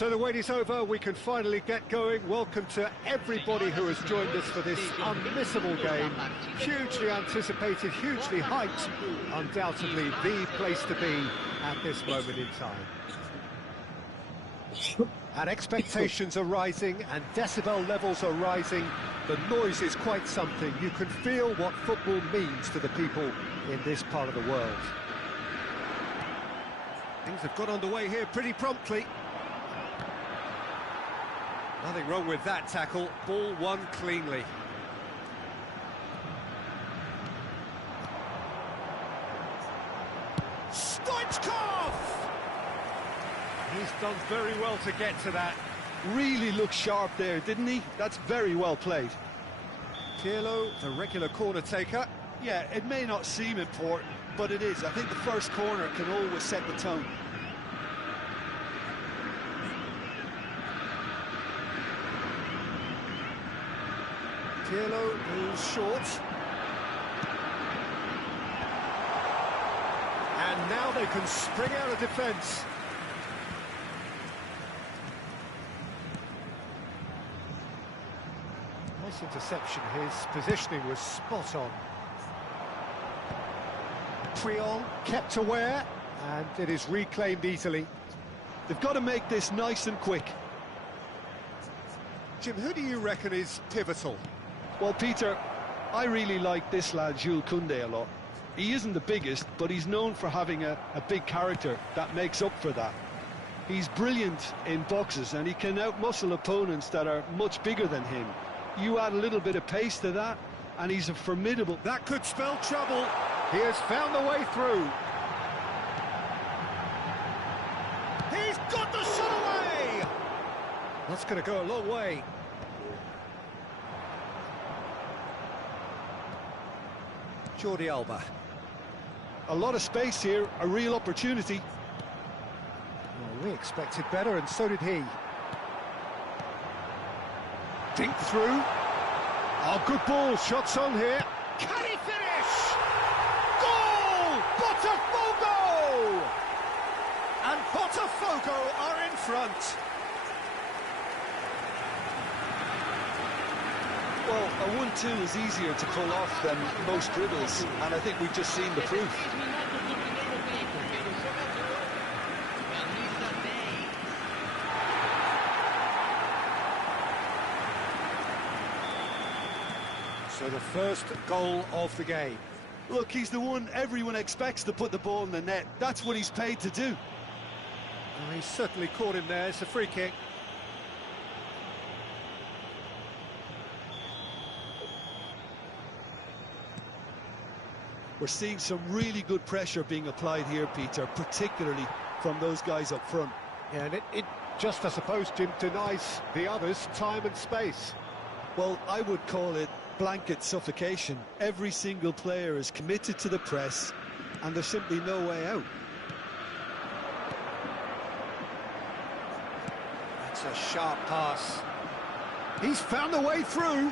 So the wait is over, we can finally get going. Welcome to everybody who has joined us for this unmissable game. Hugely anticipated, hugely hyped. Undoubtedly the place to be at this moment in time. And expectations are rising and decibel levels are rising. The noise is quite something. You can feel what football means to the people in this part of the world. Things have got underway here pretty promptly. Nothing wrong with that tackle. Ball won cleanly. Stoichkov! He's done very well to get to that. Really looked sharp there, didn't he? That's very well played. Pirlo, the regular corner taker. Yeah, it may not seem important, but it is. I think the first corner can always set the tone. Pirlo moves short. And now they can spring out of defence. Nice interception. His positioning was spot on. Puyol kept aware, and it is reclaimed easily. They've got to make this nice and quick. Jim, who do you reckon is pivotal? Well, Peter, I really like this lad, Jules Koundé, a lot. He isn't the biggest, but he's known for having a big character that makes up for that. He's brilliant in boxes, and he can outmuscle opponents that are much bigger than him. You add a little bit of pace to that, and he's a formidable... That could spell trouble. He has found the way through. He's got the shot away! That's going to go a long way. Jordi Alba. A lot of space here, a real opportunity. Well, we expected better, and so did he. Dink through. Oh, good ball. Shots on here. Can he finish? Goal! Botafogo! And Botafogo are in front. Well, a 1-2 is easier to pull off than most dribbles, and I think we've just seen the proof. So the first goal of the game. Look, he's the one everyone expects to put the ball in the net. That's what he's paid to do. Oh, he's certainly caught him there. It's a free kick. We're seeing some really good pressure being applied here, Peter, particularly from those guys up front. Yeah, and it just, I suppose, Jim, denies the others time and space. Well, I would call it blanket suffocation. Every single player is committed to the press, and there's simply no way out. That's a sharp pass. He's found a way through,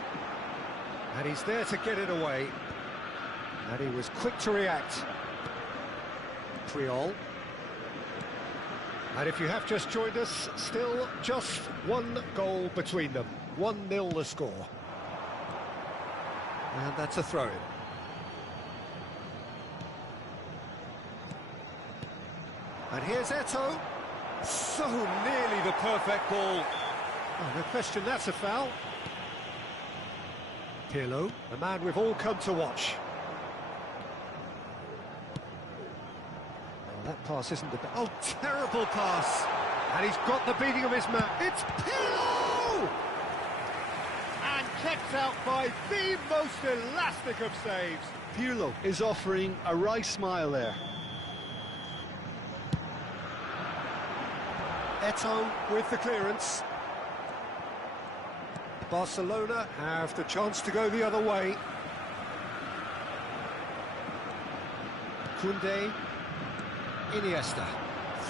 and he's there to get it away. And he was quick to react. Puyol. And if you have just joined us, still just one goal between them. 1-0 the score. And that's a throw-in. And here's Eto'o. So nearly the perfect ball. Oh, no question, that's a foul. Pirlo, the man we've all come to watch. That pass isn't the... Oh, terrible pass! And he's got the beating of his man. It's Pirlo! And kept out by the most elastic of saves. Pirlo is offering a wry smile there. Eto'o with the clearance. Barcelona have the chance to go the other way. Koundé. Iniesta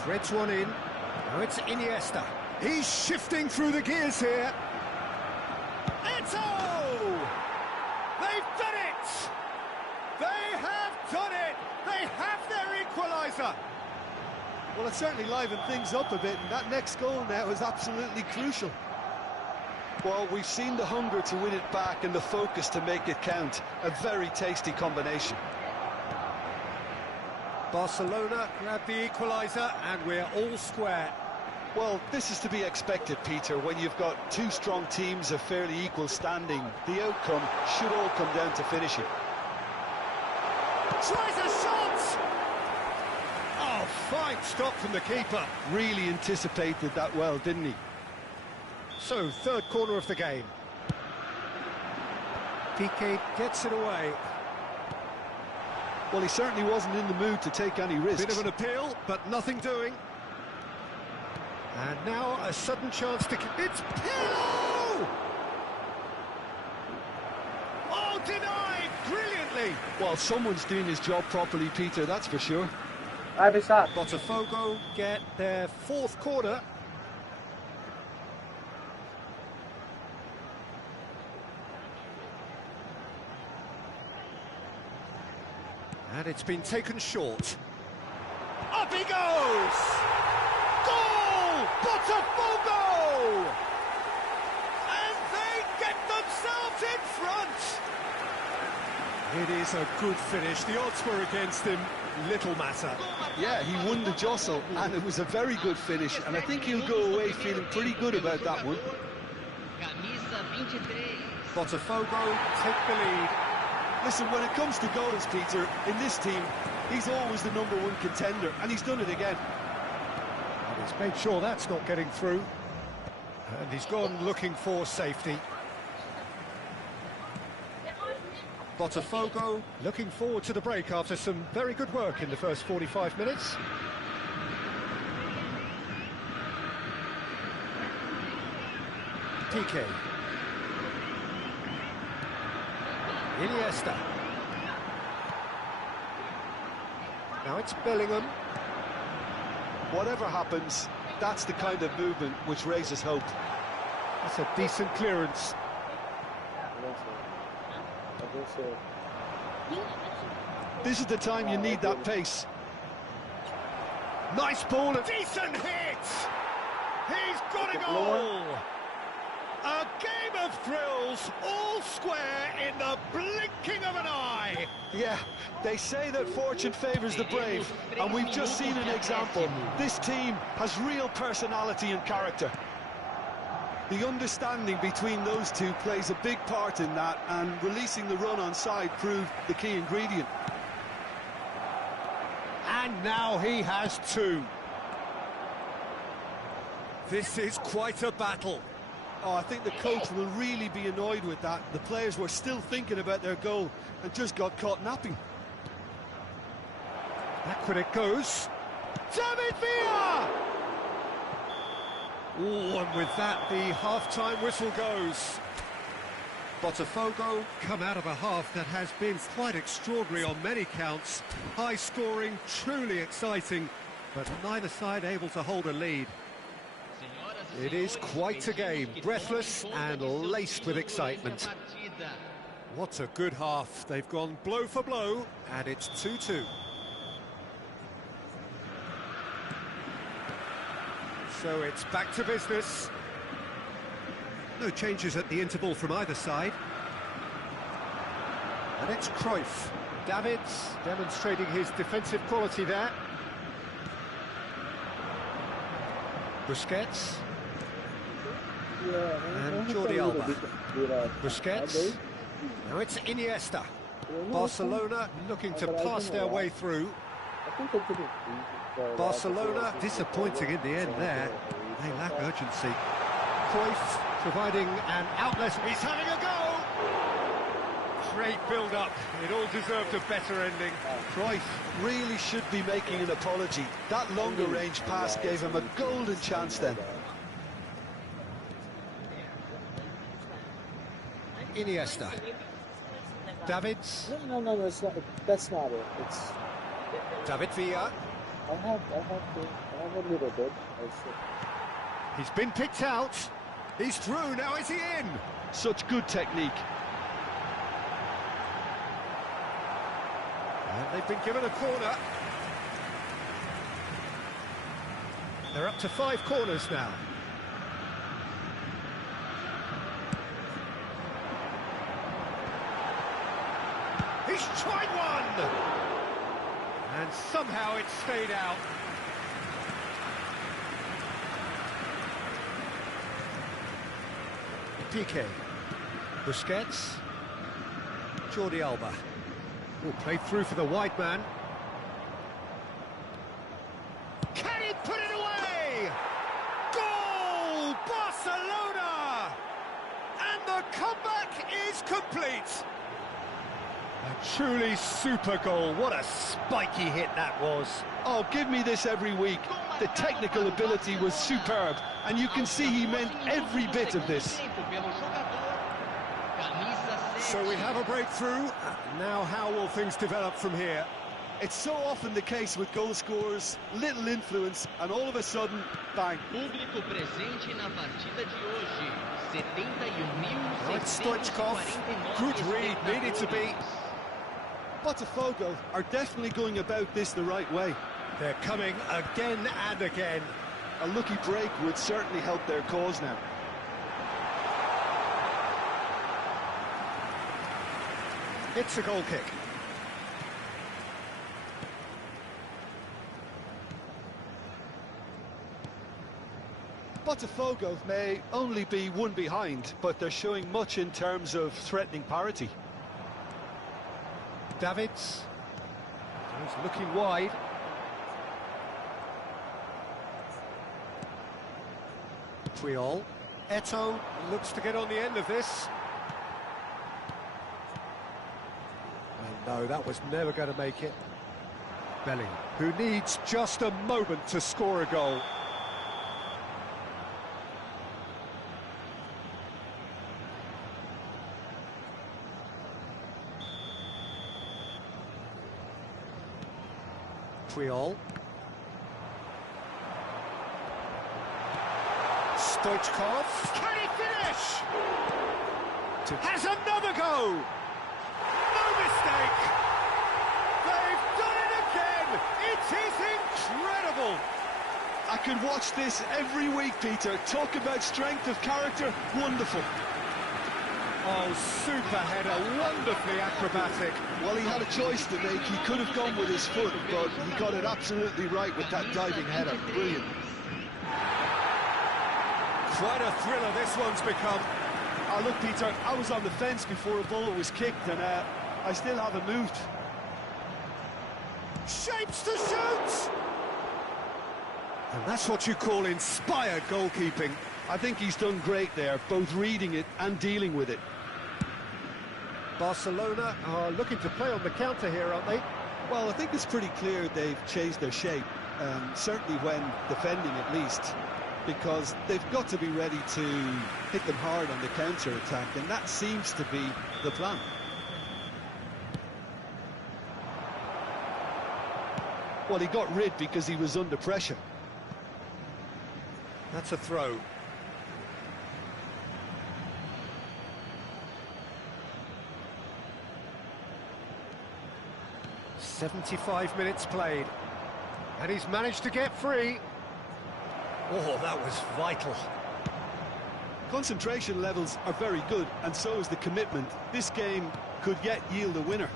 threads one in. Now it's Iniesta. He's shifting through the gears here. Eto'o! They've done it! They have done it! They have their equaliser! Well, it certainly livened things up a bit, and that next goal now is absolutely crucial. Well, we've seen the hunger to win it back and the focus to make it count. A very tasty combination. Barcelona grab the equaliser, and we're all square. Well, this is to be expected, Peter. When you've got two strong teams of fairly equal standing, the outcome should all come down to finishing. Tries a shot! Oh, fine stop from the keeper. Really anticipated that well, didn't he? So, third corner of the game. PK gets it away. Well, he certainly wasn't in the mood to take any risks. Bit of an appeal, but nothing doing. And now a sudden chance to... It's PELÉ! Oh, denied! Brilliantly! Well, someone's doing his job properly, Peter, that's for sure. Botafogo get their fourth corner. And it's been taken short. Up he goes! Goal! Botafogo! And they get themselves in front! It is a good finish. The odds were against him. Little matter. Yeah, he won the jostle, and it was a very good finish, and I think he'll go away feeling pretty good about that one. Botafogo take the lead. Listen, when it comes to goals, Peter, in this team, he's always the #1 contender, and he's done it again. And he's made sure that's not getting through. And he's gone looking for safety. Botafogo looking forward to the break after some very good work in the first 45 minutes. PK. Iniesta. Now it's Bellingham. Whatever happens, that's the kind of movement which raises hope. That's a decent clearance. This is the time you need that pace. Nice ball, a decent hit! He's got a goal! A game of thrills, all square in the blinking of an eye! Yeah, they say that fortune favours the brave, and we've just seen an example. This team has real personality and character. The understanding between those two plays a big part in that, and releasing the run on side proved the key ingredient. And now he has two. This is quite a battle. Oh, I think the coach will really be annoyed with that. The players were still thinking about their goal and just got caught napping. Back when it goes. David Villa! Oh, and with that, the half-time whistle goes. Botafogo come out of a half that has been quite extraordinary on many counts. High-scoring, truly exciting, but neither side able to hold a lead. It is quite a game, breathless and laced with excitement. What a good half. They've gone blow for blow, and it's 2-2. So it's back to business. No changes at the interval from either side. And it's Cruyff. Davids demonstrating his defensive quality there. Busquets. And Jordi Alba. Busquets. Now it's Iniesta. Barcelona looking to pass their way through. Barcelona disappointing in the end there. They lack urgency. Cruyff providing an outlet. He's having a go! Great build-up. It all deserved a better ending. Cruyff really should be making an apology. That longer range pass gave him a golden chance then. Iniesta. Davids. No, it's not, that's not it. It's David Villa. I have a little bit. He's been picked out. He's through, now is he in? Such good technique. And they've been given a corner. They're up to 5 corners now. He's tried one! And somehow it stayed out. Piqué. Busquets. Jordi Alba. Oh, played through for the wide man. Can he put it away? Goal! Barcelona! And the comeback is complete. A truly super goal. What a spiky hit that was. Oh, give me this every week. The technical ability was superb, and you can see he meant every bit of this. So we have a breakthrough. Now how will things develop from here? It's so often the case with goal scorers, little influence, and all of a sudden, bang. Público presente na partida de hoje. Right, Stoichkov, good read, needed to be. Botafogo are definitely going about this the right way. They're coming again and again. A lucky break would certainly help their cause now. It's a goal kick. Botafogo may only be one behind, but they're showing much in terms of threatening parity. Davids. He's looking wide. Puyol. Eto'o looks to get on the end of this. And no, that was never going to make it. Belly, who needs just a moment to score a goal. Puyol. Stoichkov. Can he finish? Has another go. No mistake. They've done it again. It is incredible. I could watch this every week, Peter. Talk about strength of character. Wonderful. Oh, super header, wonderfully acrobatic. Well, he had a choice to make. He could have gone with his foot, but he got it absolutely right with that diving header. Brilliant. Quite a thriller this one's become. Oh, look, Peter, I was on the fence before a ball was kicked, and I still haven't moved. Shapes to shoot! And that's what you call inspired goalkeeping. I think he's done great there, both reading it and dealing with it. Barcelona are looking to play on the counter here, aren't they? Well, I think it's pretty clear they've changed their shape, certainly when defending at least, because they've got to be ready to hit them hard on the counter-attack, and that seems to be the plan. Well, he got rid because he was under pressure. That's a throw. "75 minutes played, and he's managed to get free." Oh, that was vital. Concentration levels are very good, and so is the commitment. This game could yet yield a winner.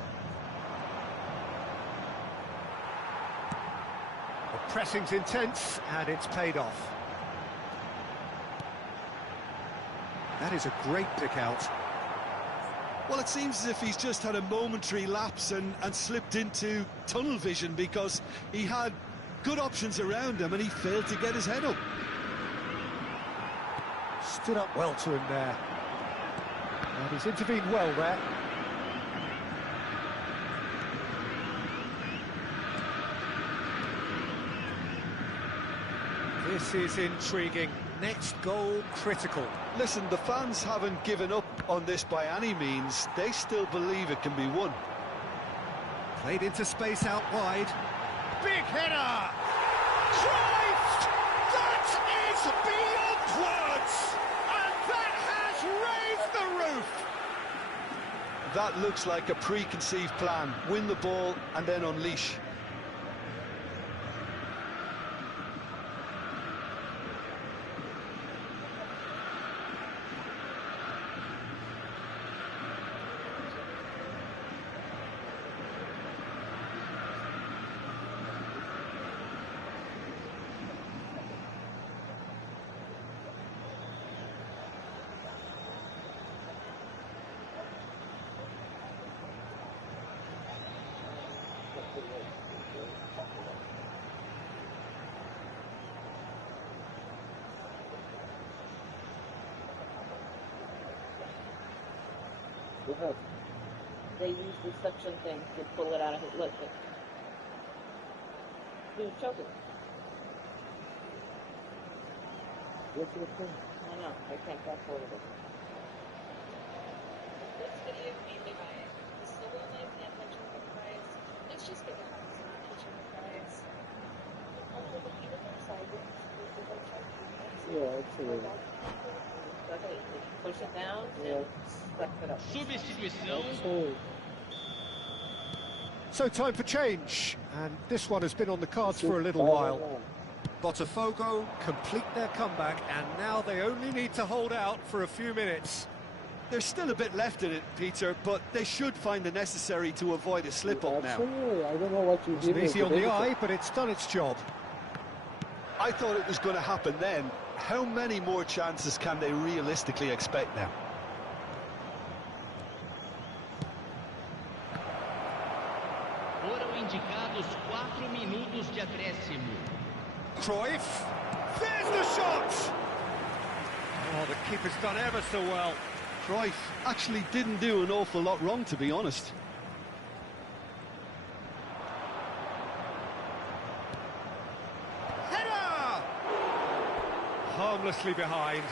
The pressing's intense, and it's paid off. That is a great pick out. Well, it seems as if he's just had a momentary lapse and slipped into tunnel vision, because he had good options around him and he failed to get his head up. Stood up well to him there. And he's intervened well there. This is intriguing. Next goal critical. Listen, the fans haven't given up on this by any means. They still believe it can be won. Played into space out wide. Big header! Cruyff! That is beyond words! And that has raised the roof! That looks like a preconceived plan. Win the ball and then unleash. Go ahead. They use the suction thing to pull it out of his lip. He was choking. What's your thing? I know. I can't fast forward it. This video made me buy it. The solo knife and the chicken fries. Let's just get the house and the chicken fries. Also the beautiful sizes. Yeah, absolutely. Okay, push it down Yeah. and suck it up. Substituição. Absolutely. So time for change, and this one has been on the cards for a little while. Botafogo complete their comeback, and now they only need to hold out for a few minutes. There's still a bit left in it, Peter, but they should find the necessary to avoid a slip-up now. Absolutely. I don't know what you did. It's easy on the eye, but it's done its job. I thought it was going to happen then. How many more chances can they realistically expect now? Foram indicados 4 minutos de acréscimo. Cruyff, there's the shot! Oh, the keeper's done ever so well. Cruyff actually didn't do an awful lot wrong, to be honest. Header! Harmlessly behind.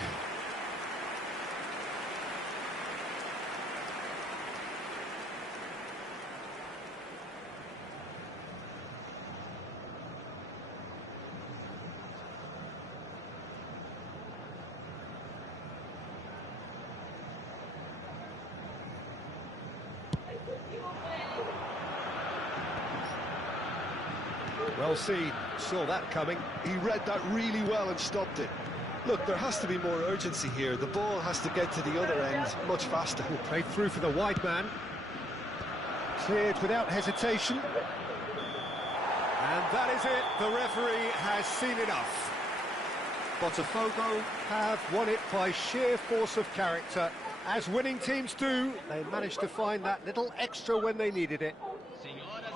Well seen, saw that coming. He read that really well and stopped it. Look, there has to be more urgency here. The ball has to get to the other end much faster. Played through for the wide man. Cleared without hesitation. And that is it, the referee has seen enough. Botafogo have won it by sheer force of character. As winning teams do, they managed to find that little extra when they needed it.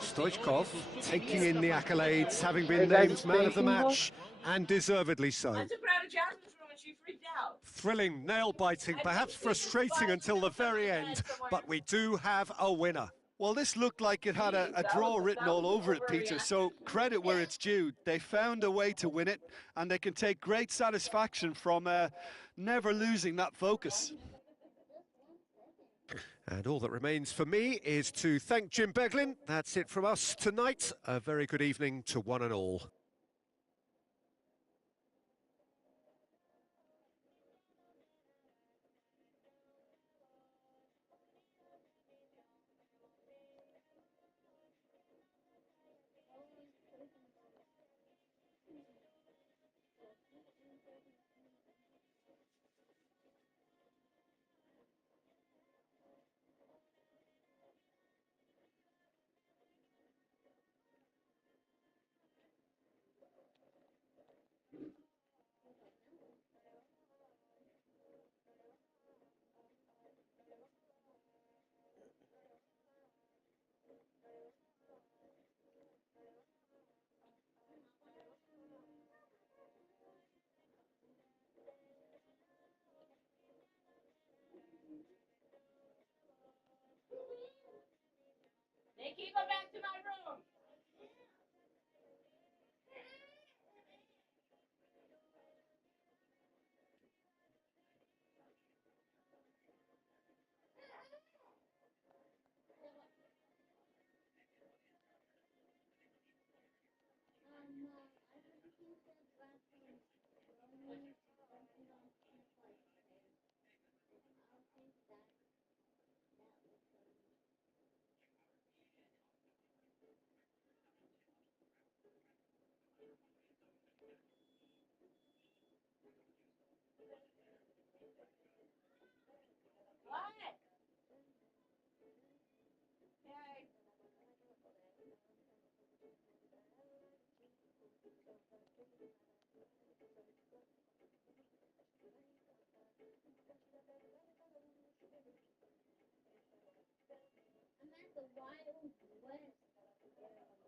Stoichkov taking in the accolades, having been named man of the match, and deservedly so. I took her out of Jasmine's room and she freaked out. Thrilling, nail-biting, perhaps frustrating until the very end, but we do have a winner. Well, this looked like it had a draw written all over it, Peter, so credit where it's due. They found a way to win it, and they can take great satisfaction from never losing that focus. And all that remains for me is to thank Jim Beglin. That's it from us tonight. A very good evening to one and all. Nikki, go back to my room. I'm at the Wild West.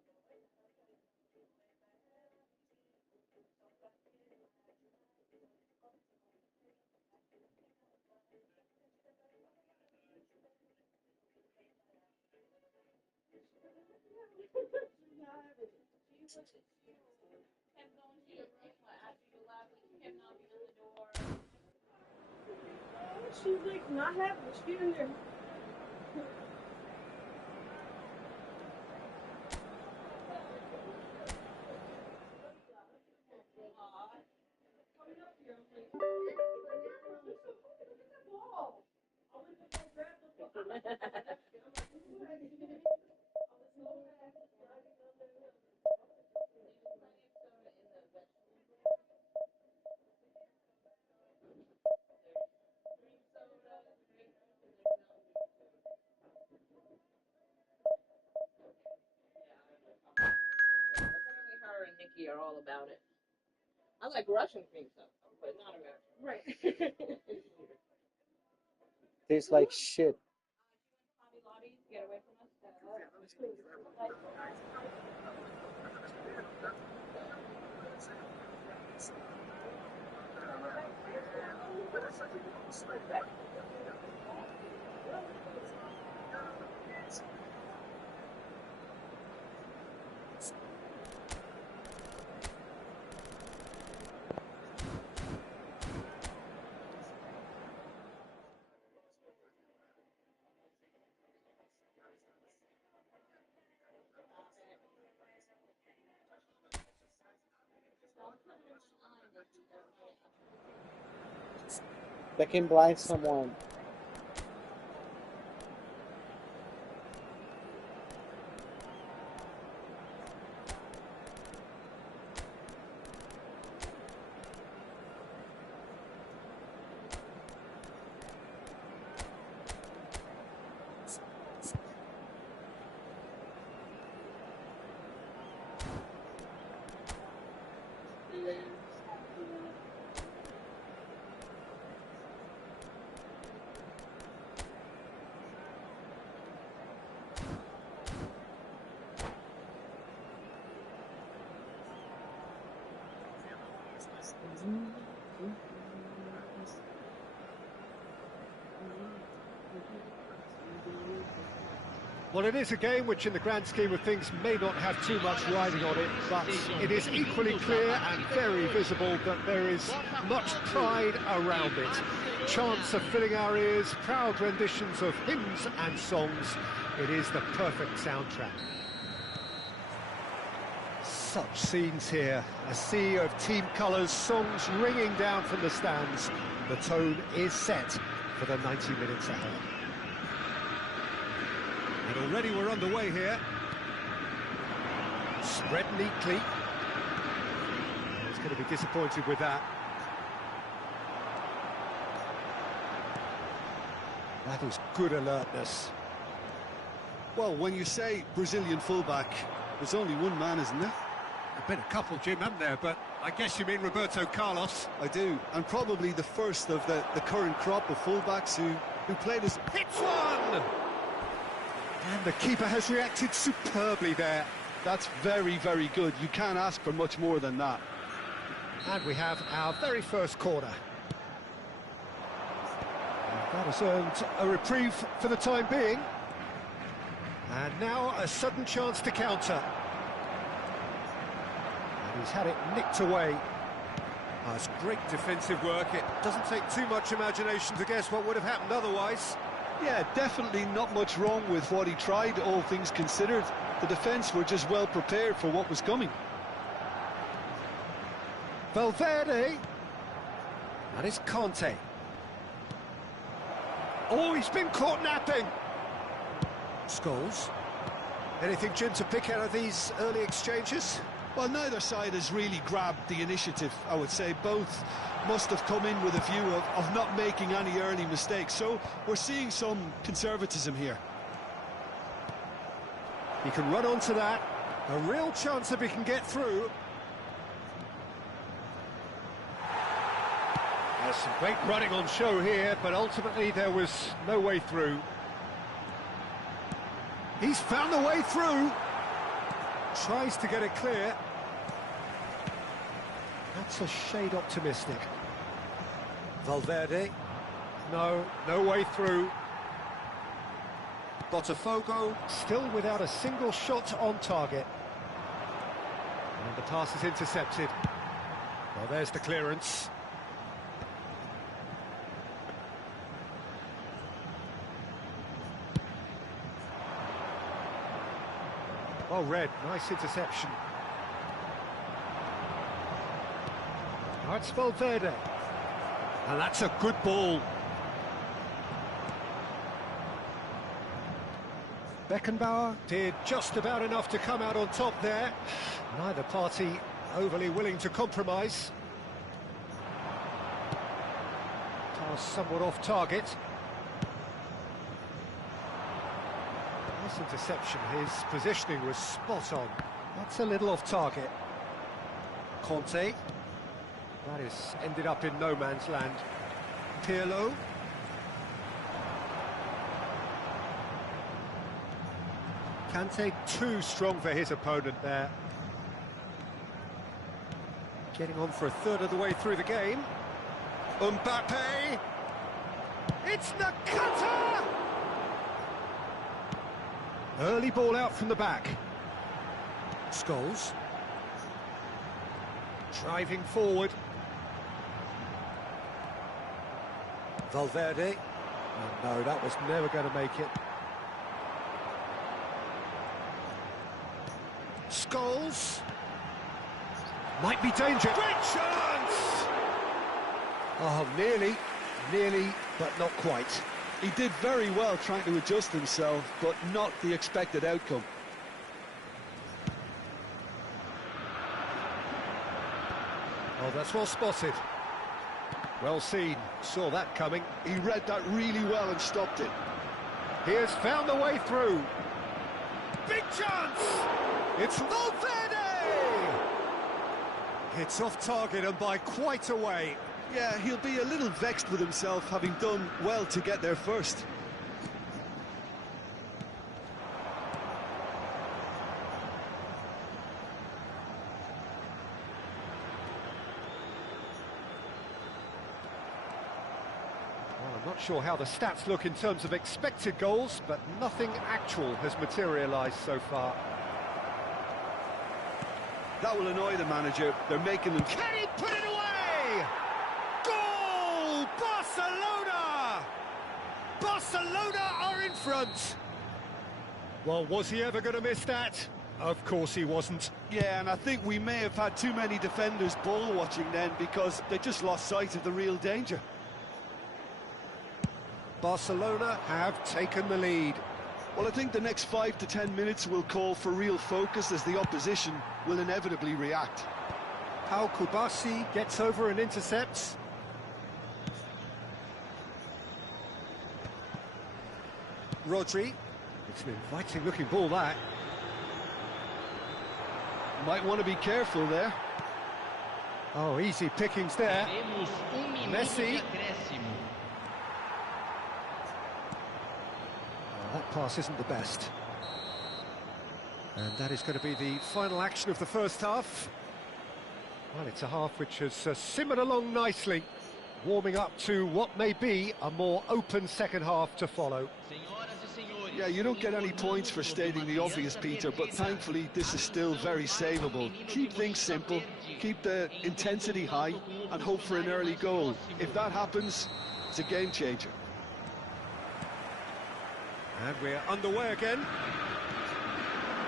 She's like not having it. She's in there. Apparently her and Nikki are all about it. I like Russian cream soda, but not American. Right. Tastes like shit. Hobby Lobby, get away from us. That can blind someone. Well, it is a game which in the grand scheme of things may not have too much riding on it, but it is equally clear and very visible that there is much pride around it. Chants are filling our ears, proud renditions of hymns and songs. It is the perfect soundtrack. Such scenes here, a sea of team colours, songs ringing down from the stands. The tone is set for the 90 minutes ahead. And already we're underway here. Spread neatly. He's going to be disappointed with that. That is good alertness. Well, when you say Brazilian fullback, there's only one man, isn't there? There've been a couple, Jim, haven't there? But I guess you mean Roberto Carlos. I do, and probably the first of the current crop of fullbacks who played as... Hits one! And the keeper has reacted superbly there. That's very, very good. You can't ask for much more than that. And we have our very first corner. That has earned a reprieve for the time being. And now a sudden chance to counter. And he's had it nicked away. Oh, it's great defensive work. It doesn't take too much imagination to guess what would have happened otherwise. Yeah, definitely not much wrong with what he tried, all things considered. The defence were just well prepared for what was coming. Valverde. And it's Conte. Oh, he's been caught napping. Scholes. Anything, Jim, to pick out of these early exchanges? Well, neither side has really grabbed the initiative, I would say. Both must have come in with a view of not making any early mistakes. So we're seeing some conservatism here. He can run onto that. A real chance if he can get through. There's some great running on show here, but ultimately there was no way through. He's found a way through. Tries to get it clear. That's a shade optimistic. Valverde. No way through. Botafogo still without a single shot on target. And the pass is intercepted. Well, there's the clearance. Well read, nice interception. Now it's Valverde. And that's a good ball. Beckenbauer did just about enough to come out on top there. Neither party overly willing to compromise. Pass somewhat off target. Nice interception, his positioning was spot on. That's a little off target. Conte. That is ended up in no man's land. Pirlo. Kante too strong for his opponent there. Getting on for a third of the way through the game. Mbappe! It's Nakata! Early ball out from the back. Scholes. Driving forward. Valverde. Oh, no, that was never going to make it. Scholes. Might be danger. Great chance! Oh, nearly, but not quite. He did very well trying to adjust himself, but not the expected outcome. Oh, that's well spotted. Well seen, saw that coming. He read that really well and stopped it. He has found the way through. Big chance! It's Valverde! It's off target and by quite a way. Yeah, he'll be a little vexed with himself, having done well to get there first. Well, I'm not sure how the stats look in terms of expected goals, but nothing actual has materialised so far. That will annoy the manager. They're making them... Can he put it away? Goal! Barcelona! Barcelona are in front. Well, was he ever going to miss that? Of course he wasn't. Yeah, and I think we may have had too many defenders ball watching then, because they just lost sight of the real danger. Barcelona have taken the lead. Well, I think the next 5 to 10 minutes will call for real focus, as the opposition will inevitably react. Pau Kubasi gets over and intercepts. Rodri. It's an inviting looking ball, that. Might want to be careful there. Oh, easy pickings there. Temos minuto Messi. de acréscimo. That pass isn't the best. And that is going to be the final action of the first half. Well, it's a half which has simmered along nicely, warming up to what may be a more open second half to follow. Yeah, you don't get any points for stating the obvious, Peter, but thankfully this is still very savable. Keep things simple, keep the intensity high, and hope for an early goal. If that happens, it's a game changer. And we're underway again.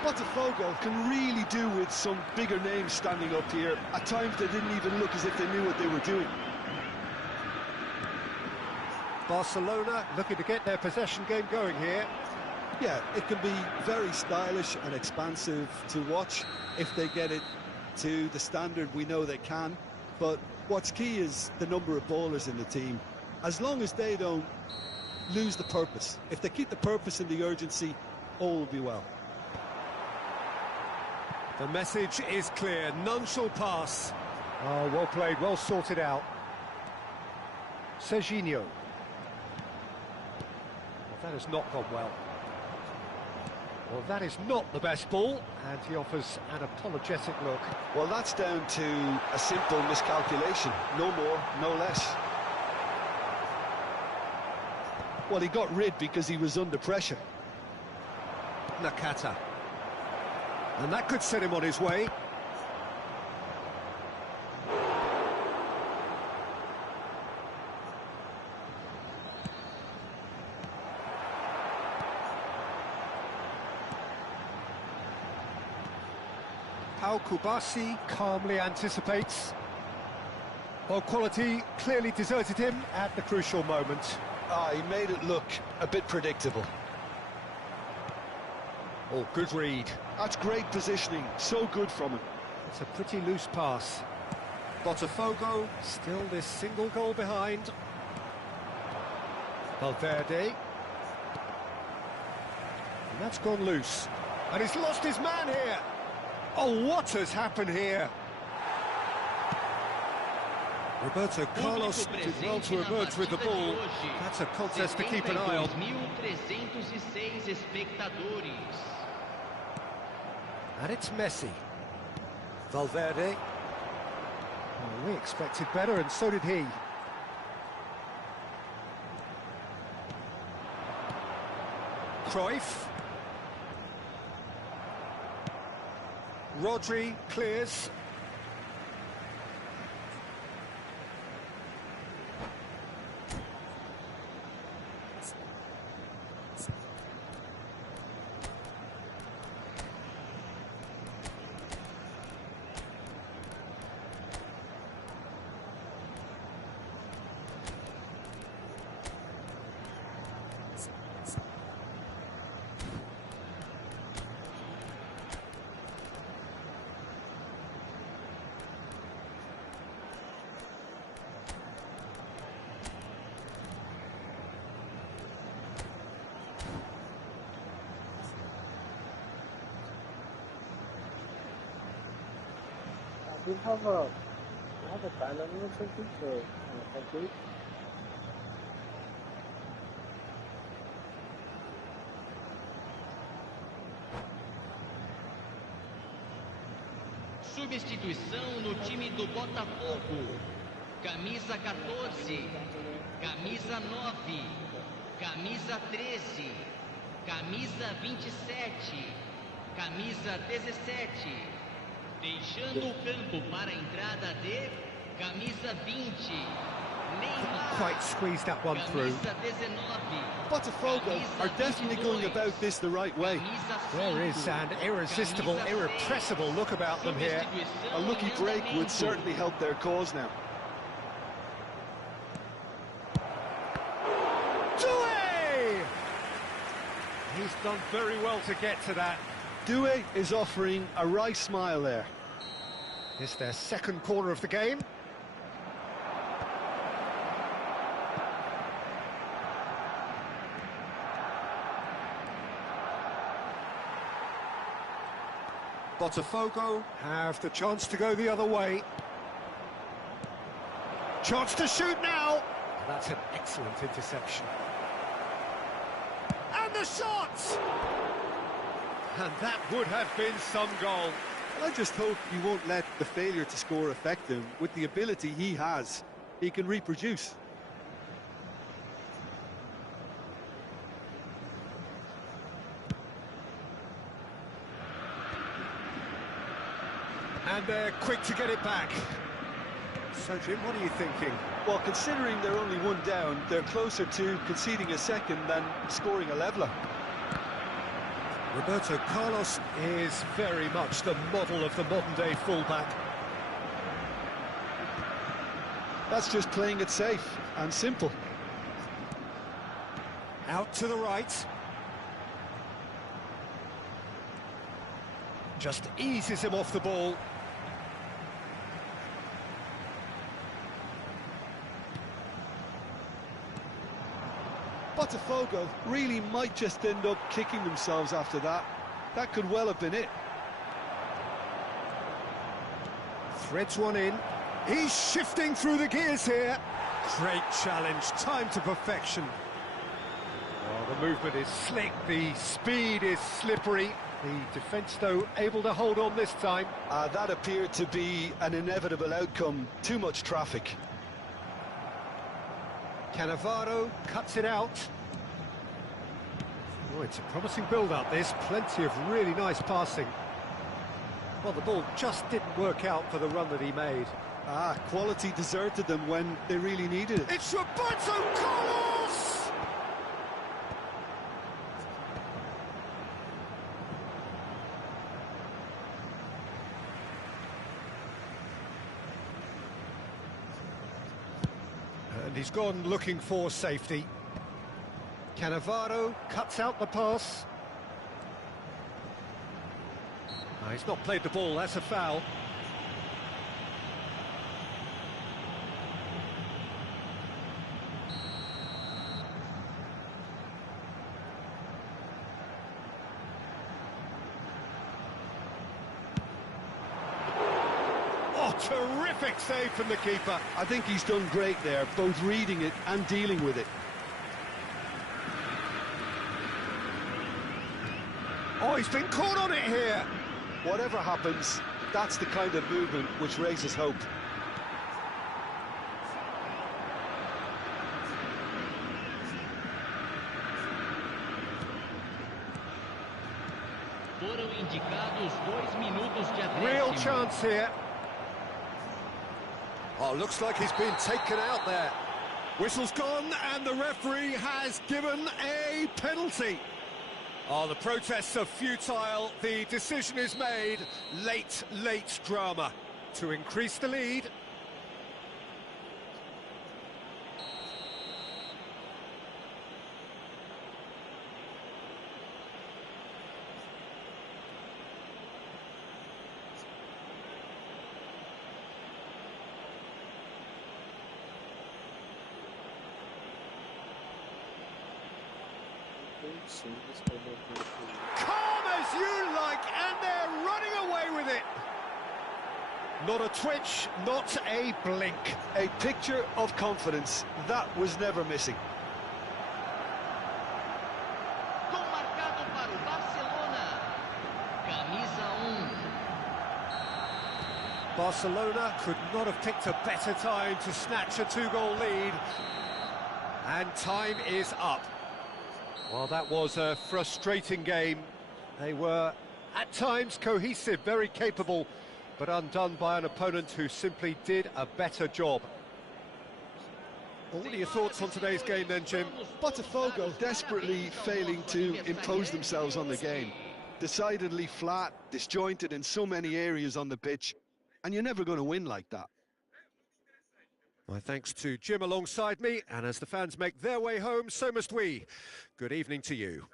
Botafogo can really do with some bigger names standing up here. At times they didn't even look as if they knew what they were doing. Barcelona looking to get their possession game going here. Yeah, it can be very stylish and expansive to watch if they get it to the standard we know they can. But what's key is the number of ballers in the team. As long as they don't lose the purpose, if they keep the purpose and the urgency, all will be well. The message is clear, none shall pass. Oh, well played, well sorted out. Serginho. Well, that has not gone well. Well, that is not the best ball, and he offers an apologetic look. Well, that's down to a simple miscalculation. No more, no less. Well, he got rid because he was under pressure. Nakata. And that could set him on his way. Pau Kubasi calmly anticipates. Well, quality clearly deserted him at the crucial moment. He made it look a bit predictable. Oh, good read. That's great positioning, so good from him. It's a pretty loose pass. Botafogo still this single goal behind. Valverde. And that's gone loose. And he's lost his man here. Oh, what has happened here? Roberto Carlos did well to emerge with the ball. That's a contest to keep an eye on. 72.306 espectadores. And it's Messi. Valverde. Well, we expected better, and so did he. Cruyff. Rodri clears. We have a balance or something to complete. Substituição no time do Botafogo. Camisa 14, camisa 9, camisa 13, camisa 27, camisa 17. Deixando o campo para a entrada de camisa 20, Neymar. Quite squeezed that one through. Camisa 19. Botafogo are definitely going about this the right way. There is an irresistible, irrepressible look about them here. A lucky break would certainly help their cause now. Doué! He's done very well to get to that. Doué is offering a right smile there. It's their second corner of the game. Botafogo have the chance to go the other way. Chance to shoot now. That's an excellent interception. And the shots! And that would have been some goal. I just hope he won't let the failure to score affect him. With the ability he has, he can reproduce. And they're quick to get it back. So, Jim, what are you thinking? Well, considering they're only one down, they're closer to conceding a second than scoring a leveller. Roberto Carlos is very much the model of the modern-day fullback. That's just playing it safe and simple. Out to the right. Just eases him off the ball. Botafogo really might just end up kicking themselves after that. That could well have been it. Threads one in. He's shifting through the gears here. Great challenge, time to perfection. Well, The movement is slick, the speed is slippery. The defence, though, able to hold on this time. That appeared to be an inevitable outcome. Too much traffic. Cannavaro cuts it out. Oh, it's a promising build-up, this. Plenty of really nice passing. Well, the ball just didn't work out for the run that he made. Quality deserted them when they really needed it. It's Roberto Carlos! And he's gone looking for safety. Cannavaro cuts out the pass. He's not played the ball, that's a foul. Oh, terrific save from the keeper. I think he's done great there, both reading it and dealing with it. Oh, he's been caught on it here. Whatever happens, that's the kind of movement which raises hope. Foram indicados 2 minutos de acréscimo. Real chance here. Oh, looks like he's been taken out there. Whistle's gone and the referee has given a penalty. Oh, the protests are futile. The decision is made. Late drama to increase the lead. Calm as you like, and they're running away with it. Not a twitch, not a blink. A picture of confidence. That was never missing. Gol marcado para o Barcelona. Camisa 1. Barcelona could not have picked a better time to snatch a 2-goal lead. And time is up. Well, that was a frustrating game. They were, at times, cohesive, very capable, but undone by an opponent who simply did a better job. Well, what are your thoughts on today's game then, Jim? Botafogo desperately failing to impose themselves on the game. Decidedly flat, disjointed in so many areas on the pitch, and you're never going to win like that. My thanks to Jim alongside me, and as the fans make their way home, so must we. Good evening to you.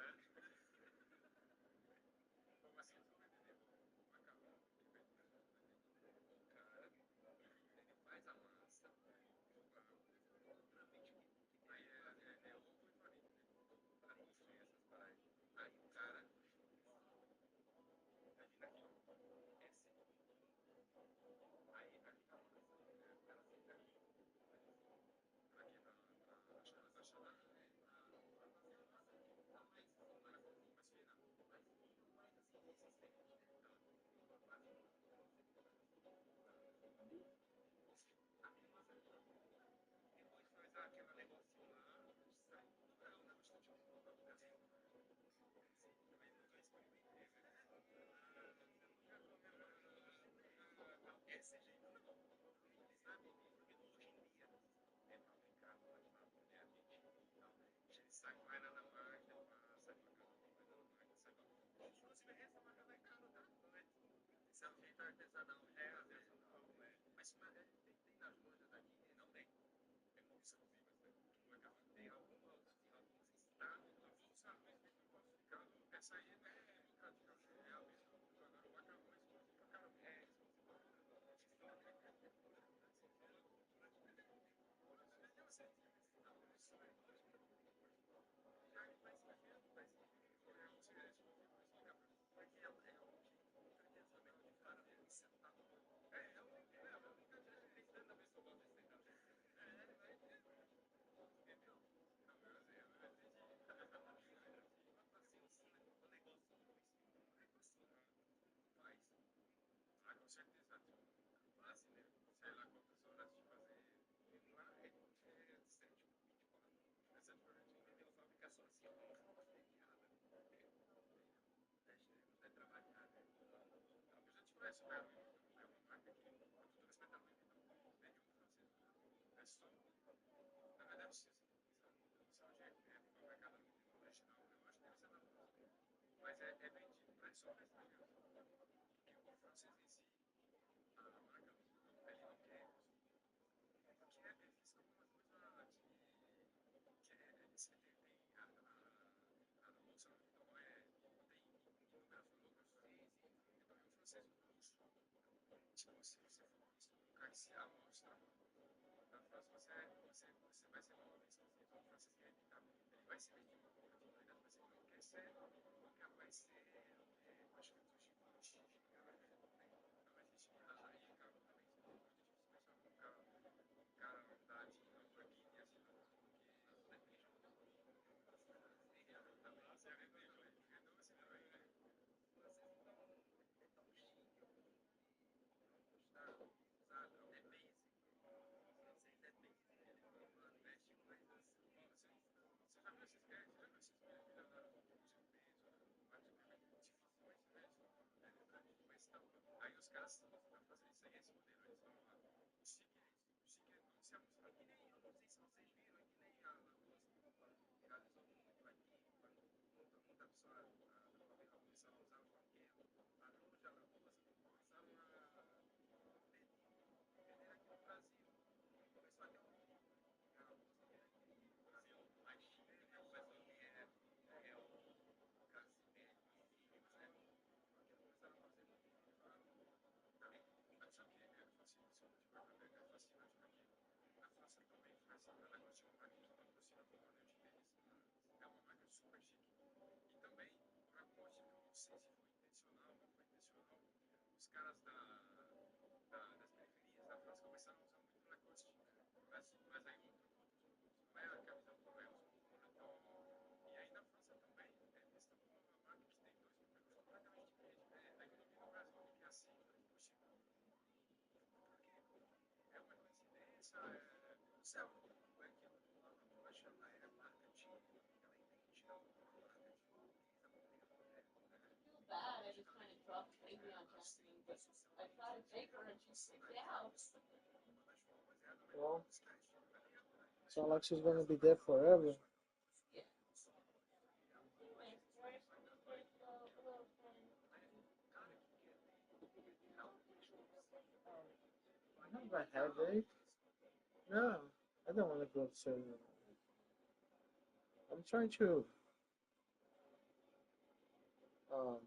Feel bad. I just kind of dropped crazy on Jasmine, but I tried to take her and she freaked out. Well, it's not like she's gonna be there forever. Yeah. Anyways, where's little friend? I have a headache. No, I don't want to go to surgery. I'm trying to um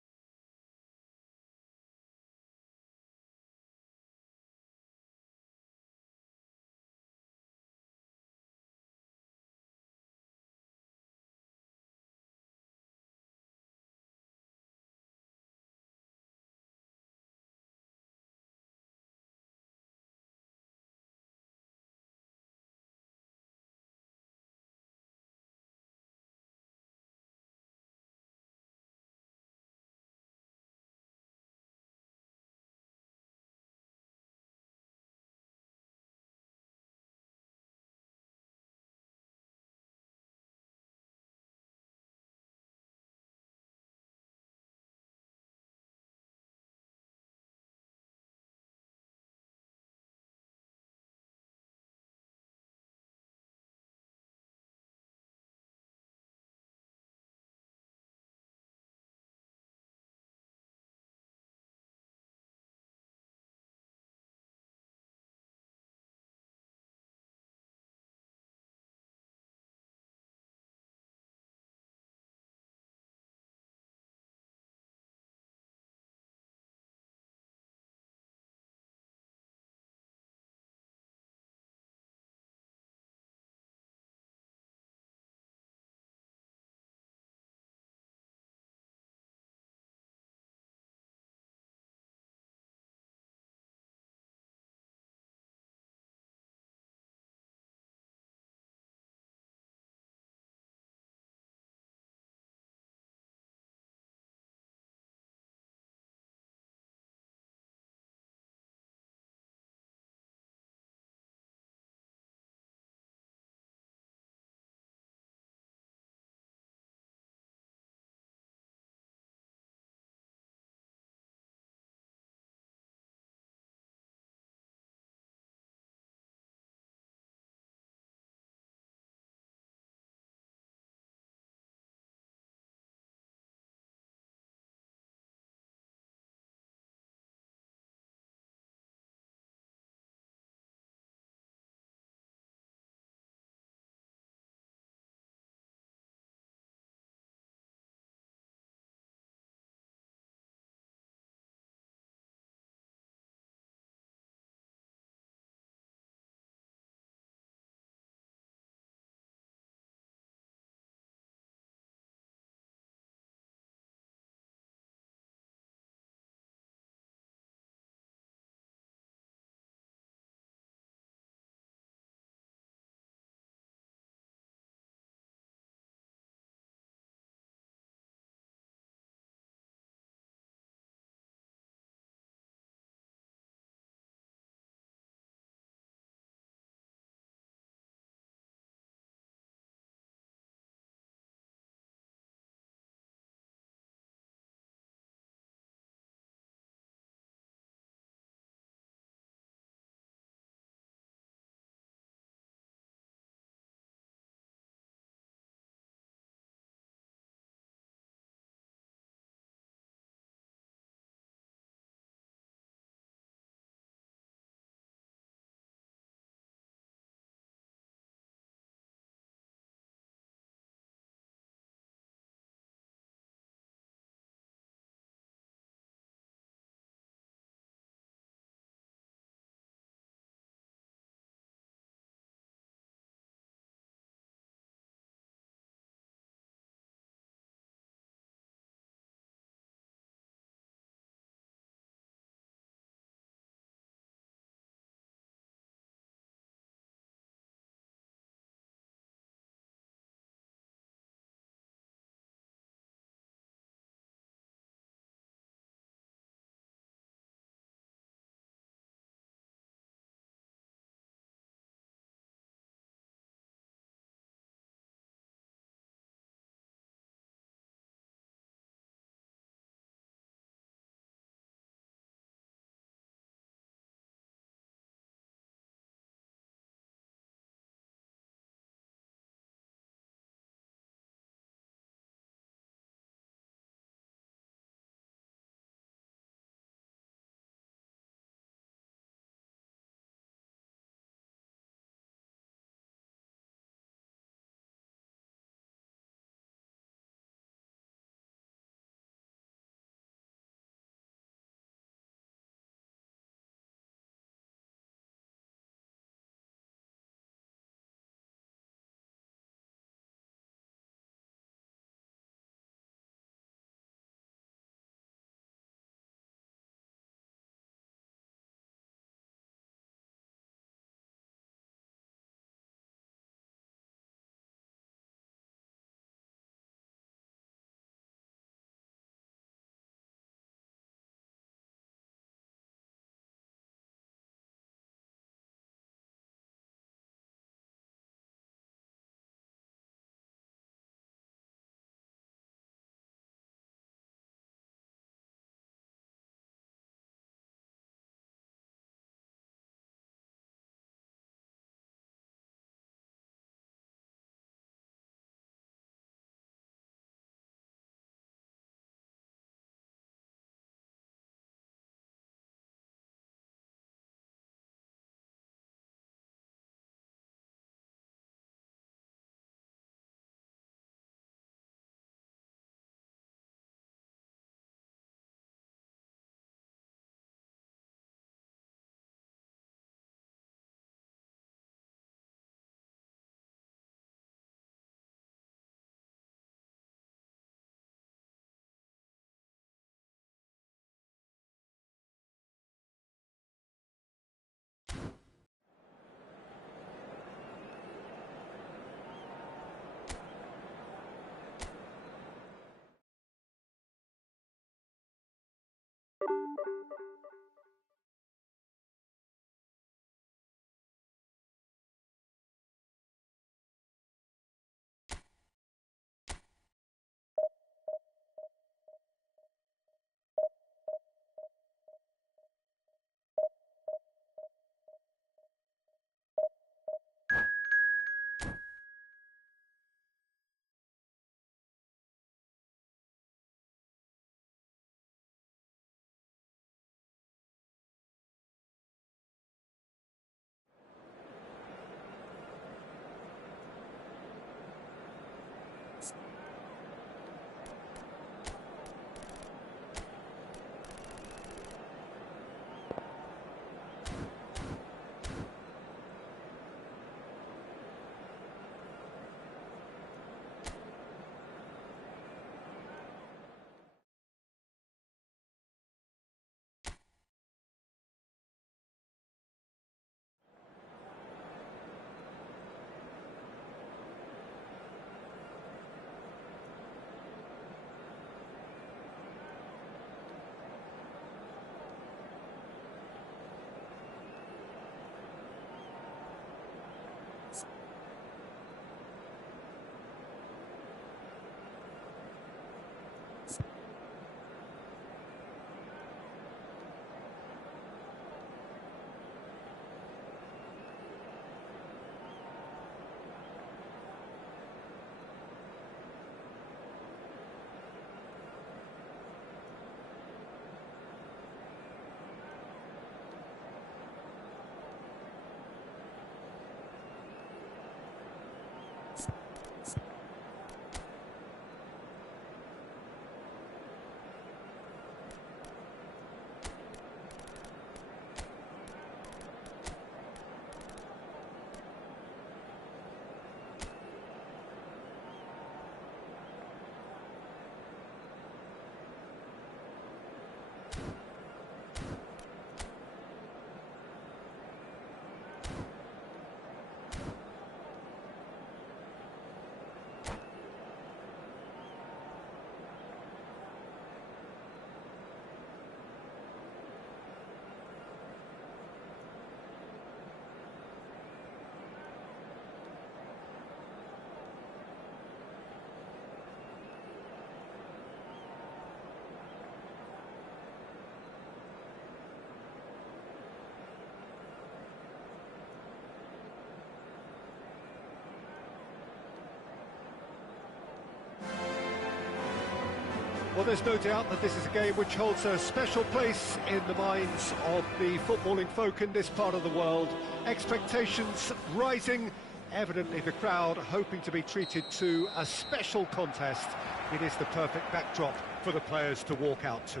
Well, there's no doubt that this is a game which holds a special place in the minds of the footballing folk in this part of the world. Expectations rising, evidently the crowd hoping to be treated to a special contest. It is the perfect backdrop for the players to walk out to.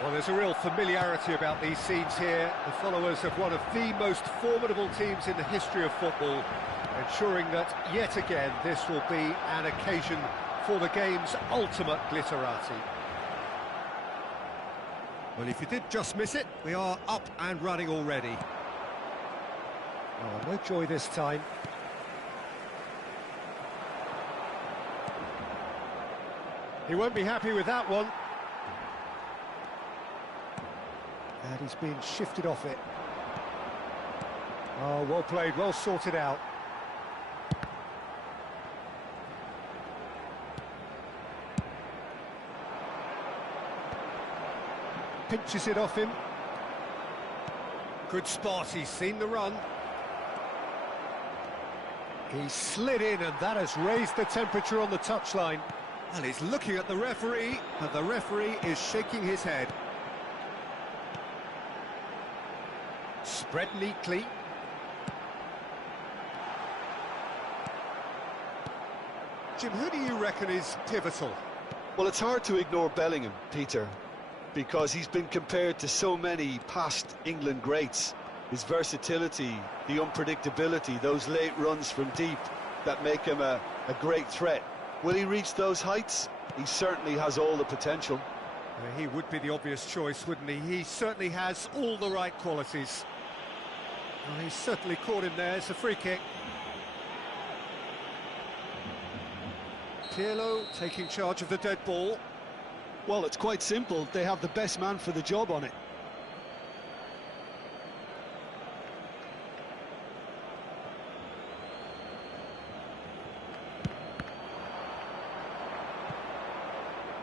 Well, there's a real familiarity about these scenes here. The followers of one of the most formidable teams in the history of football, ensuring that, yet again, this will be an occasion for the game's ultimate glitterati. Well, if you did just miss it, we are up and running already. Oh, no joy this time. He won't be happy with that one. And he's been shifted off it. Oh, well played, well sorted out. Pinches it off him. Good spot, he's seen the run. He slid in, and that has raised the temperature on the touchline. Well, he's looking at the referee, but the referee is shaking his head. Spread neatly. Jim, who do you reckon is pivotal? Well, it's hard to ignore Bellingham, Peter, because he's been compared to so many past England greats. His versatility, the unpredictability, those late runs from deep that make him a great threat. Will he reach those heights? He certainly has all the potential. He would be the obvious choice, wouldn't he? He certainly has all the right qualities. Well, he's certainly caught him there. It's a free kick. Pirlo taking charge of the dead ball. Well, it's quite simple. They have the best man for the job on it.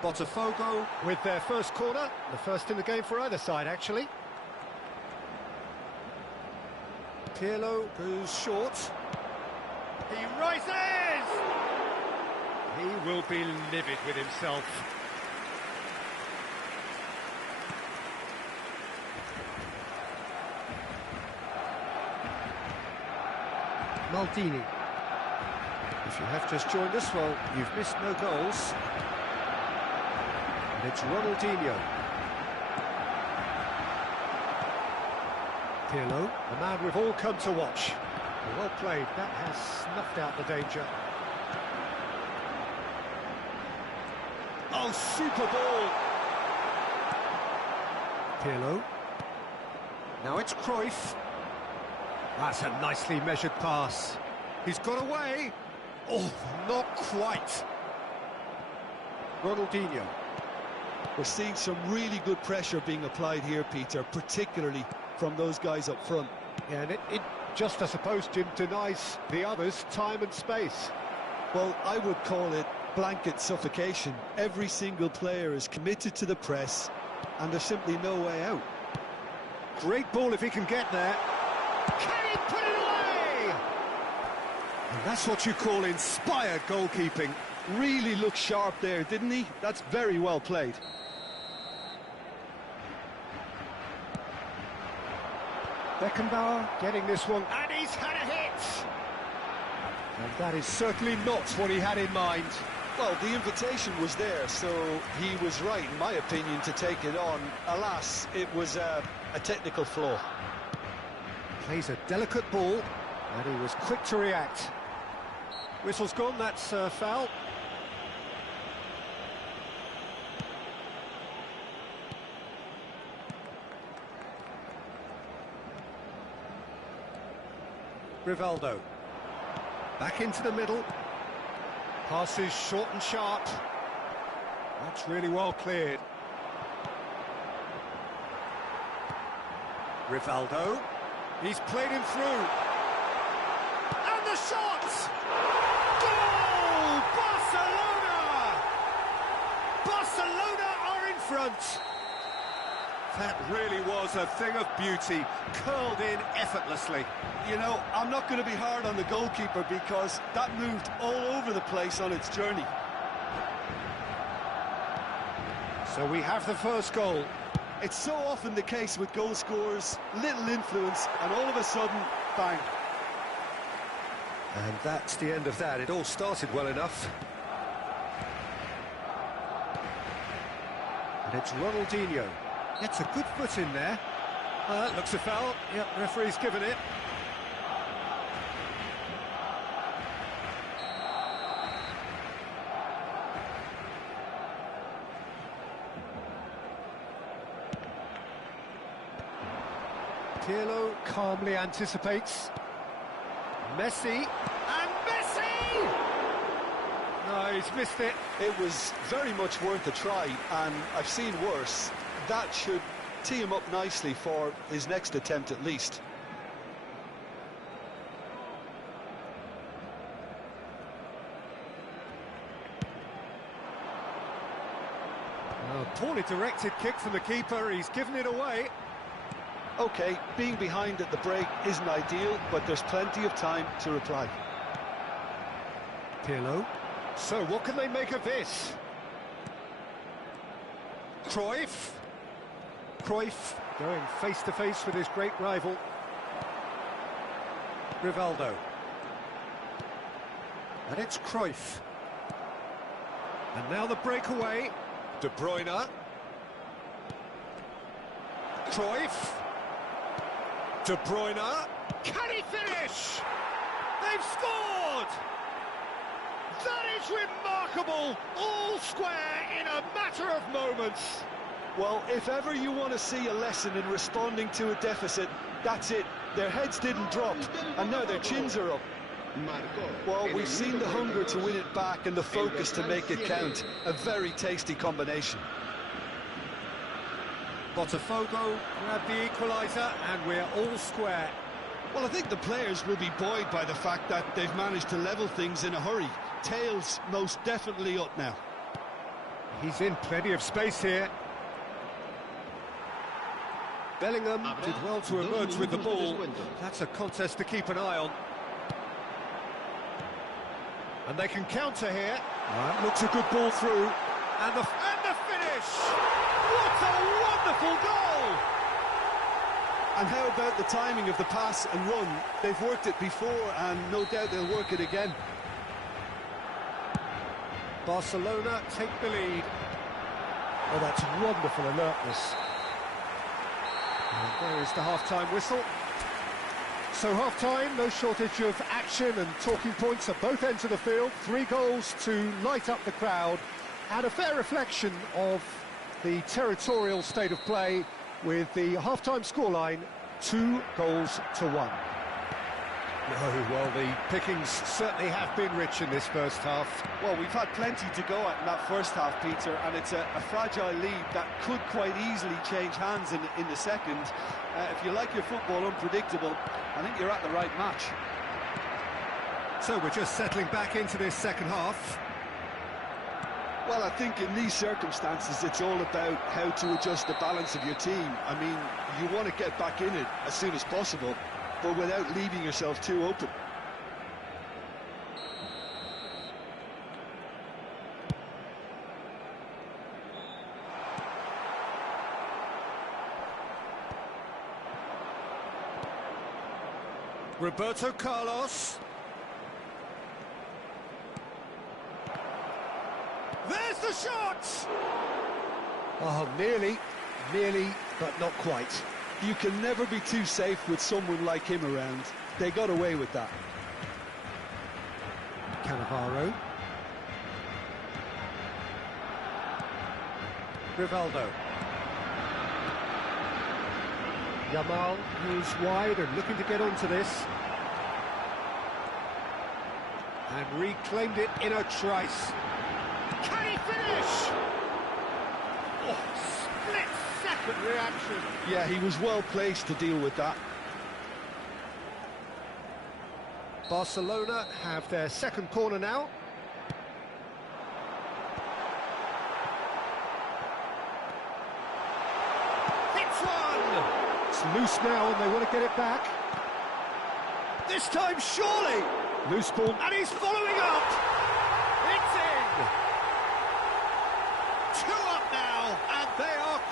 Botafogo with their first corner, the first in the game for either side, actually. Pirlo goes short. He rises! He will be livid with himself. Maldini. If you have just joined us, well, you've missed no goals. And it's Ronaldinho. Pirlo, the man we've all come to watch. Well played, that has snuffed out the danger. Oh, super ball! Pirlo. Now it's Cruyff. That's a nicely measured pass. He's got away. Oh, not quite. Ronaldinho. We're seeing some really good pressure being applied here, Peter, particularly from those guys up front. Yeah, and it just, I suppose, Jim, denies the others time and space. Well, I would call it blanket suffocation. Every single player is committed to the press, and there's simply no way out. Great ball if he can get there. Can he put it away? And that's what you call inspired goalkeeping. Really looked sharp there, didn't he? That's very well played. Beckenbauer getting this one, and he's had a hit! And that is certainly not what he had in mind. Well, the invitation was there, so he was right, in my opinion, to take it on. Alas, it was a technical flaw. Plays a delicate ball, and he was quick to react. Whistle's gone, that's foul. Rivaldo. Back into the middle. Passes short and sharp. That's really well cleared. Rivaldo. He's played him through. And the shot! Goal! Barcelona! Barcelona are in front. That really was a thing of beauty, curled in effortlessly. You know, I'm not going to be hard on the goalkeeper because that moved all over the place on its journey. So we have the first goal. It's so often the case with goal scorers, little influence, and all of a sudden, bang. And that's the end of that. It all started well enough. And it's Ronaldinho. Gets a good foot in there. Looks a foul. Yep, referee's given it. Pirlo calmly anticipates. Messi, and Messi! No, he's missed it. It was very much worth a try, and I've seen worse. That should tee him up nicely for his next attempt at least. Poorly directed kick from the keeper, he's given it away. OK, being behind at the break isn't ideal, but there's plenty of time to reply. Pirlo. So what can they make of this? Cruyff. Cruyff going face-to-face with his great rival. Rivaldo. And it's Cruyff. And now the breakaway. De Bruyne. Cruyff. De Bruyne. Can he finish? They've scored! That is remarkable! All square in a matter of moments. Well, if ever you want to see a lesson in responding to a deficit, that's it. Their heads didn't drop, and now their chins are up. Well, we've seen the hunger to win it back and the focus to make it count. A very tasty combination. Botafogo grab the equaliser, and we're all square. Well, I think the players will be buoyed by the fact that they've managed to level things in a hurry. Tails most definitely up now. He's in plenty of space here. Bellingham did well to emerge with the ball. That's a contest to keep an eye on. And they can counter here. Looks a good ball through. And the finish! What a wonderful goal! And how about the timing of the pass and run? They've worked it before, and no doubt they'll work it again. Barcelona take the lead. Oh, that's wonderful alertness. And there is the half-time whistle. So half-time, no shortage of action and talking points at both ends of the field. 3 goals to light up the crowd, and a fair reflection of the territorial state of play, with the half-time scoreline 2-1. No, well, the pickings certainly have been rich in this first half. Well, we've had plenty to go at in that first half, Peter, and it's a fragile lead that could quite easily change hands in the second. If you like your football unpredictable, I think you're at the right match. So we're just settling back into this second half. Well, I think in these circumstances, it's all about how to adjust the balance of your team. I mean, you want to get back in it as soon as possible, but without leaving yourself too open. Roberto Carlos. There's the shot! Oh, nearly, but not quite. You can never be too safe with someone like him around. They got away with that. Cannavaro. Rivaldo. Yamal, who's wide and looking to get onto this. And reclaimed it in a trice. Can he finish? Oh, split-second reaction. Yeah, he was well placed to deal with that. Barcelona have their second corner now. Hits one! It's loose now and they want to get it back. This time, surely! Loose ball, and he's following up! It's in! 2 up now,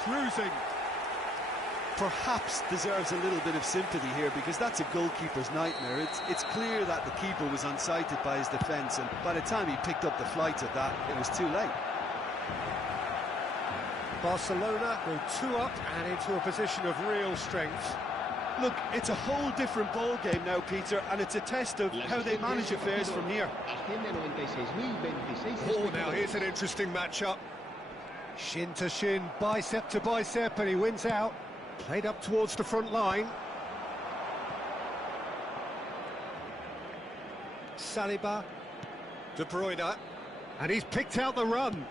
cruising. Perhaps deserves a little bit of sympathy here, because that's a goalkeeper's nightmare. It's clear that the keeper was unsighted by his defence, and by the time he picked up the flights of that, it was too late. Barcelona go 2 up and into a position of real strength. Look, it's a whole different ball game now, Peter, and it's a test of how they manage affairs from here. Oh, now here's an interesting matchup. Shin to shin, bicep to bicep, and he wins out. Played up towards the front line. Saliba. De Bruyne. And he's picked out the run.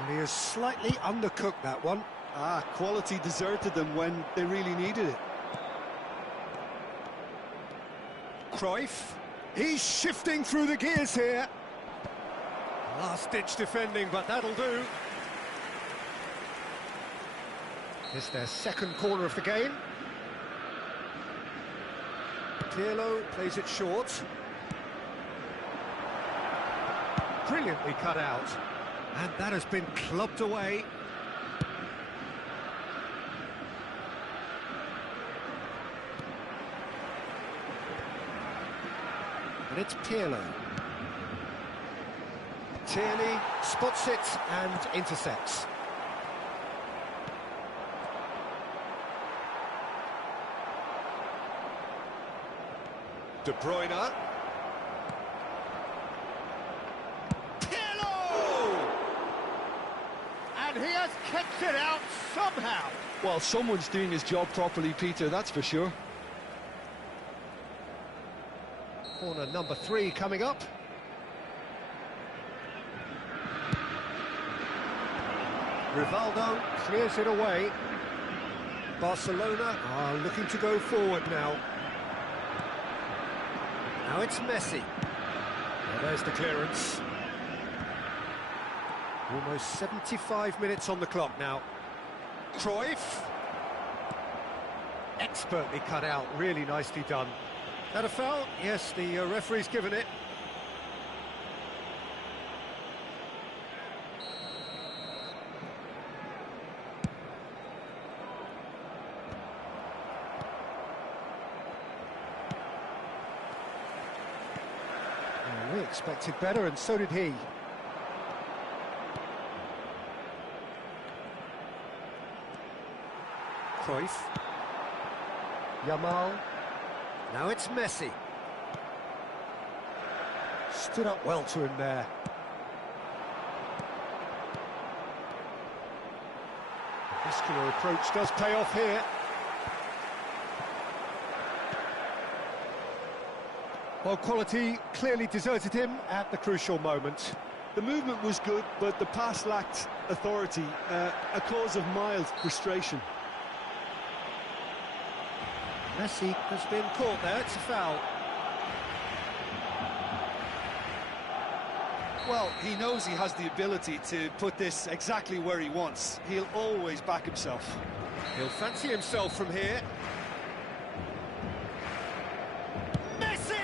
And he has slightly undercooked that one. Quality deserted them when they really needed it. Cruyff. He's shifting through the gears here. Last-ditch defending, but that'll do. It's their second corner of the game. Pirlo plays it short. Brilliantly cut out. And that has been clubbed away. And it's Pirlo. Tierney spots it and intercepts. De Bruyne. Pirlo! And he has kept it out somehow. Well, someone's doing his job properly, Peter, that's for sure. Corner number 3 coming up. Rivaldo clears it away. Barcelona are looking to go forward now. Now it's Messi. Well, there's the clearance. Almost 75 minutes on the clock now. Cruyff. Expertly cut out, really nicely done. That a foul? Yes, the referee's given it. We expected better, and so did he. Cruyff. Yamal. Now it's Messi. Stood up well to him there. The muscular approach does pay off here. Well, quality clearly deserted him at the crucial moment. The movement was good, but the pass lacked authority, a cause of mild frustration. Messi has been caught there, it's a foul. Well, he knows he has the ability to put this exactly where he wants. He'll always back himself. He'll fancy himself from here. Messi!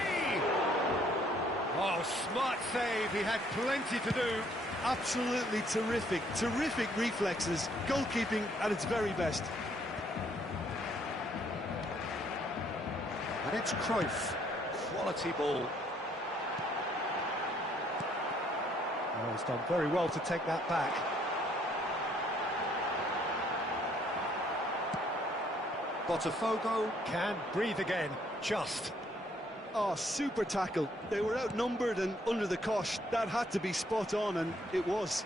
Oh, smart save, he had plenty to do. Absolutely terrific, terrific reflexes. Goalkeeping at its very best. And it's Cruyff. Quality ball. Oh, he's done very well to take that back. Botafogo can breathe again, just. Oh, super tackle. They were outnumbered and under the cosh. That had to be spot on, and it was.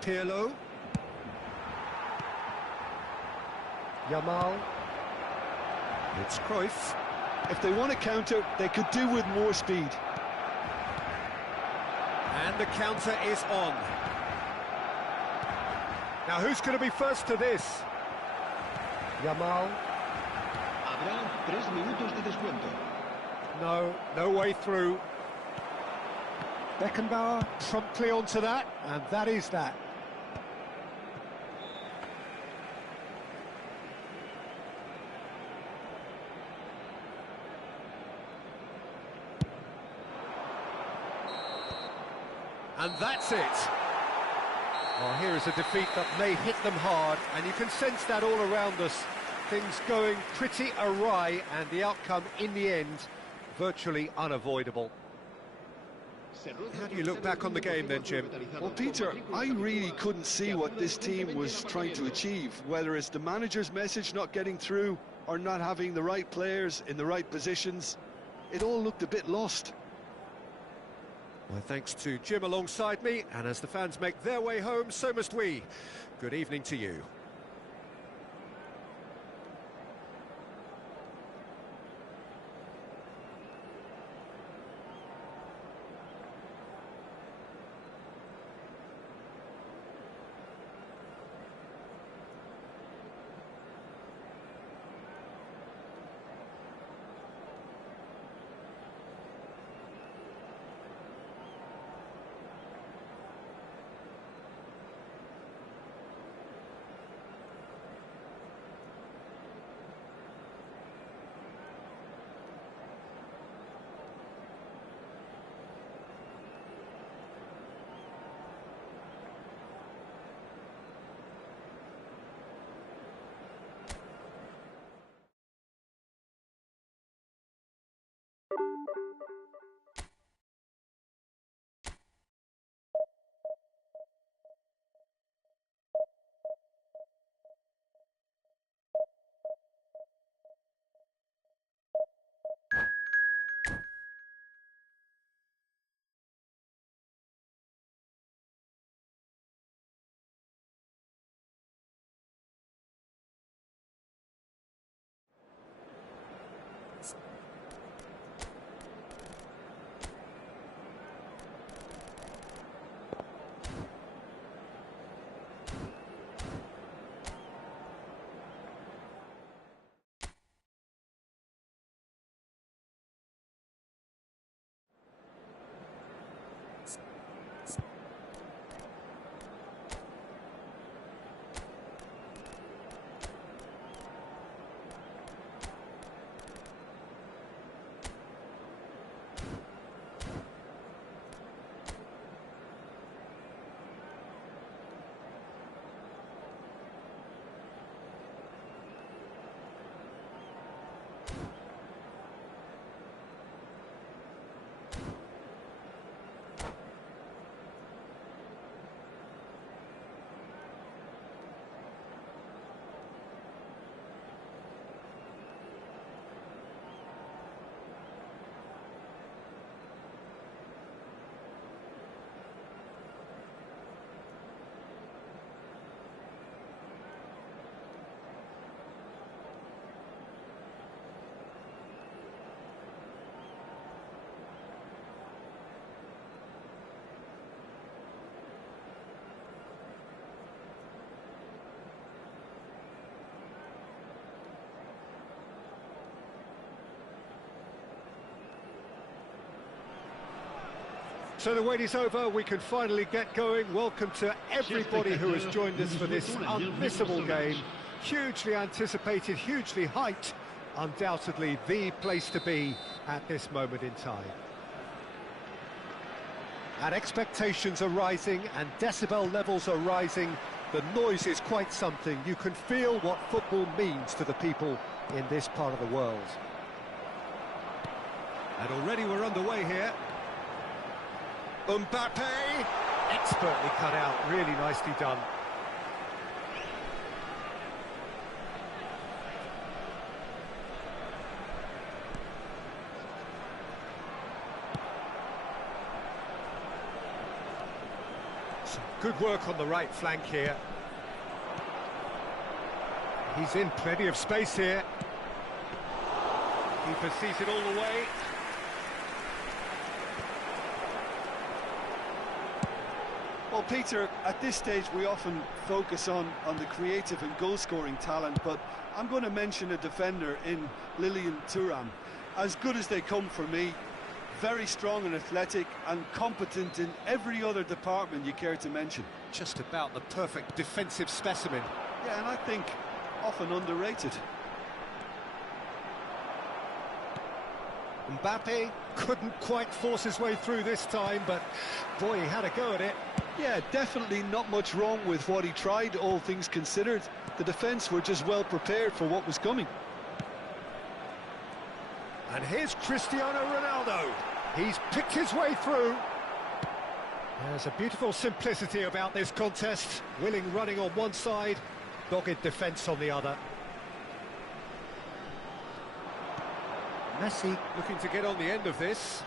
Pirlo. Yamal. It's Cruyff. If they want to counter, they could do with more speed. And the counter is on. Now who's going to be first to this? Yamal. Habrá 3 minutos de descuento. No, no way through. Beckenbauer promptly onto that, and that is that. And that's it. Well, here is a defeat that may hit them hard, and you can sense that all around us. Things going pretty awry, and the outcome in the end virtually unavoidable. How do you look back on the game then, Jim? Well, Peter, I really couldn't see what this team was trying to achieve, whether it's the manager's message not getting through or not having the right players in the right positions. It all looked a bit lost. Well, thanks to Jim alongside me, and as the fans make their way home, so must we. Good evening to you. So the wait is over, we can finally get going. Welcome to everybody who has joined us for this unmissable game. Hugely anticipated, hugely hyped. Undoubtedly the place to be at this moment in time. And expectations are rising and decibel levels are rising. The noise is quite something. You can feel what football means to the people in this part of the world. And already we're underway here. Mbappe, expertly cut out, really nicely done. Some good work on the right flank here. He's in plenty of space here. Keeper sees it all the way. Well, Peter, at this stage we often focus on the creative and goal-scoring talent, but I'm going to mention a defender in Lilian Thuram. As good as they come for me, very strong and athletic and competent in every other department you care to mention. Just about the perfect defensive specimen. Yeah, and I think often underrated. Mbappe couldn't quite force his way through this time, but boy, he had a go at it. Yeah, definitely not much wrong with what he tried, all things considered. The defence were just well prepared for what was coming. And here's Cristiano Ronaldo. He's picked his way through. There's a beautiful simplicity about this contest. Willing running on one side, dogged defence on the other. Messi looking to get on the end of this.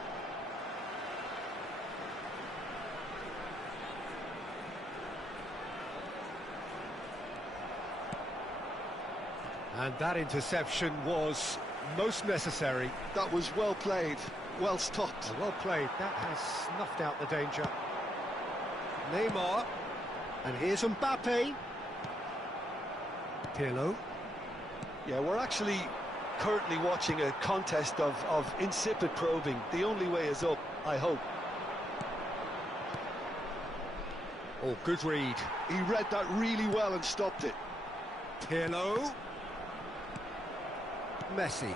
And that interception was most necessary. That was well played, well stopped. Well played, that has snuffed out the danger. Neymar, and here's Mbappe. Pirlo. Yeah, we're actually currently watching a contest of insipid probing. The only way is up, I hope. Oh, good read. He read that really well and stopped it. Pirlo. Messi.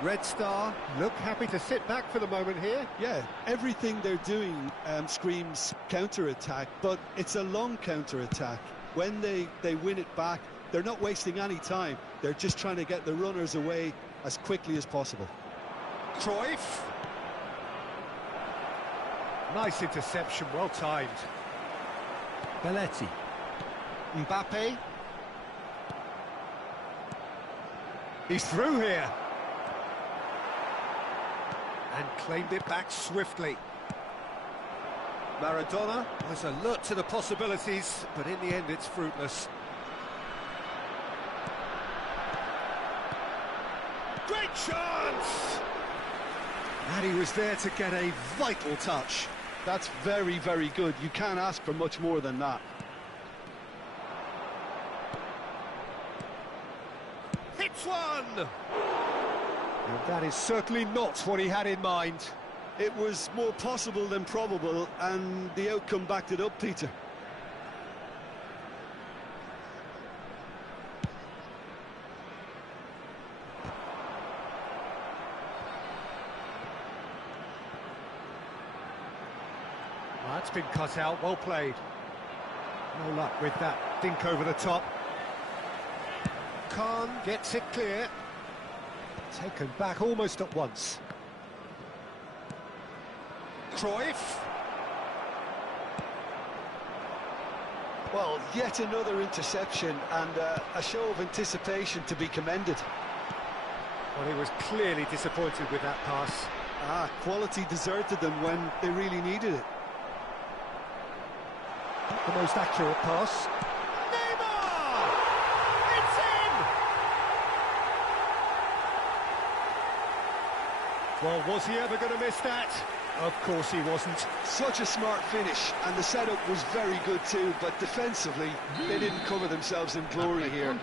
Red Star look happy to sit back for the moment here. Yeah, everything they're doing screams counter-attack, but it's a long counter-attack. When they win it back, they're not wasting any time. They're just trying to get the runners away as quickly as possible. Cruyff. Nice interception, well timed. Belletti. Mbappe. He's through here. And claimed it back swiftly. Maradona was alert to the possibilities, but in the end it's fruitless. Great chance! And he was there to get a vital touch. That's very, very good. You can't ask for much more than that. Hits one! And that is certainly not what he had in mind. It was more possible than probable, and the outcome backed it up, Peter. Well, that's been cut out, well played. No luck with that dink over the top. Khan gets it clear. Taken back almost at once. Cruyff. Well, yet another interception and a show of anticipation to be commended. Well, he was clearly disappointed with that pass. Quality deserted them when they really needed it. Not the most accurate pass. Neymar! It's in! Well, was he ever going to miss that? Of course he wasn't. Such a smart finish, and the setup was very good too, but defensively, they didn't cover themselves in glory here.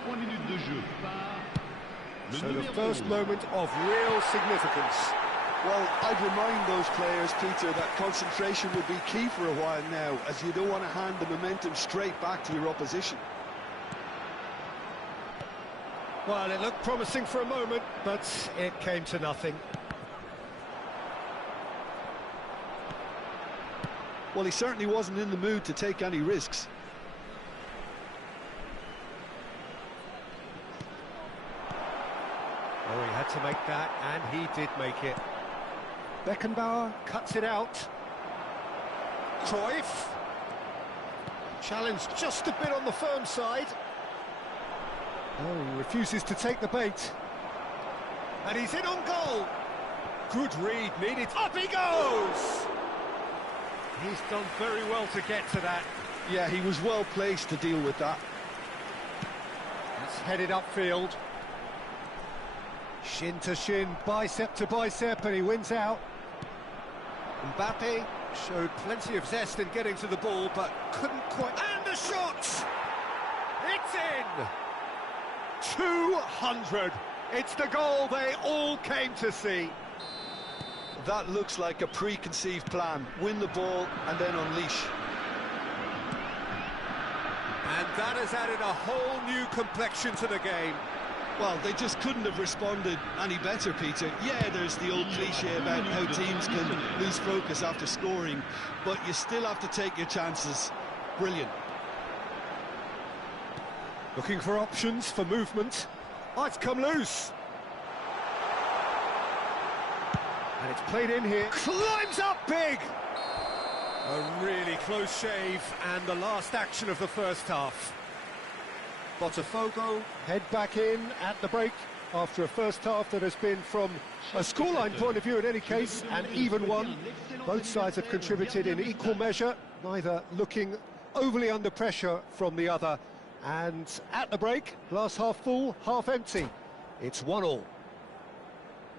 So the first moment of real significance. Well, I'd remind those players, Peter, that concentration will be key for a while now, as you don't want to hand the momentum straight back to your opposition. Well, it looked promising for a moment, but it came to nothing. Well, he certainly wasn't in the mood to take any risks. Oh, he had to make that, and he did make it. Beckenbauer cuts it out. Cruyff. Challenged just a bit on the firm side. Oh, he refuses to take the bait. And he's in on goal. Good read, needed. Up he goes! He's done very well to get to that. Yeah, he was well placed to deal with that. That's headed upfield. Shin to shin, bicep to bicep, and he wins out. Mbappe showed plenty of zest in getting to the ball, but couldn't quite... And the shot! It's in! 200! It's the goal they all came to see. That looks like a preconceived plan. Win the ball and then unleash. And that has added a whole new complexion to the game. Well, they just couldn't have responded any better, Peter. Yeah, there's the old cliche about how teams can lose focus after scoring, but you still have to take your chances. Brilliant. Looking for options for movement. Oh, it's come loose. And it's played in here. Climbs up big! A really close shave, and the last action of the first half. Botafogo head back in at the break after a first half that has been, from a scoreline point of view in any case, an even one. Both sides have contributed in equal measure, neither looking overly under pressure from the other. And at the break, glass half full, half empty. It's 1-1.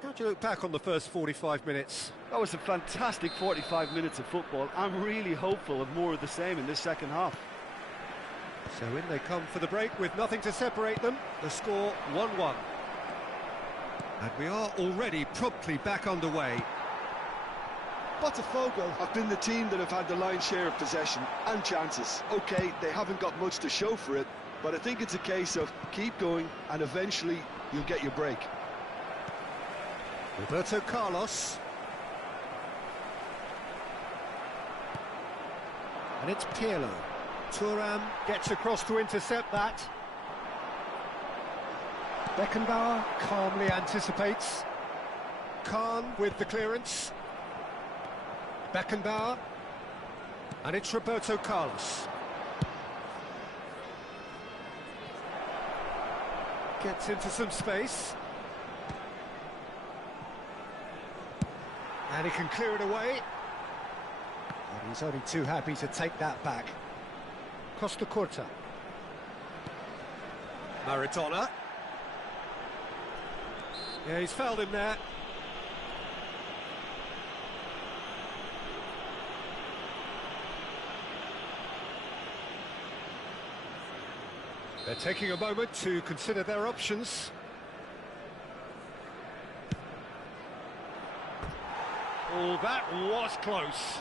How do you look back on the first 45 minutes? That was a fantastic 45 minutes of football. I'm really hopeful of more of the same in this second half. So in they come for the break with nothing to separate them. The score 1-1. And we are already promptly back underway. Botafogo have been the team that have had the lion's share of possession and chances. OK, they haven't got much to show for it, but I think it's a case of keep going and eventually you'll get your break. Roberto Carlos. And it's Pirlo. Thuram gets across to intercept that. Beckenbauer calmly anticipates. Kahn with the clearance. Beckenbauer. And it's Roberto Carlos. Gets into some space. And he can clear it away. And he's only too happy to take that back. Costa Curta. Maradona. Yeah, he's fouled him there. They're taking a moment to consider their options. Oh, that was close.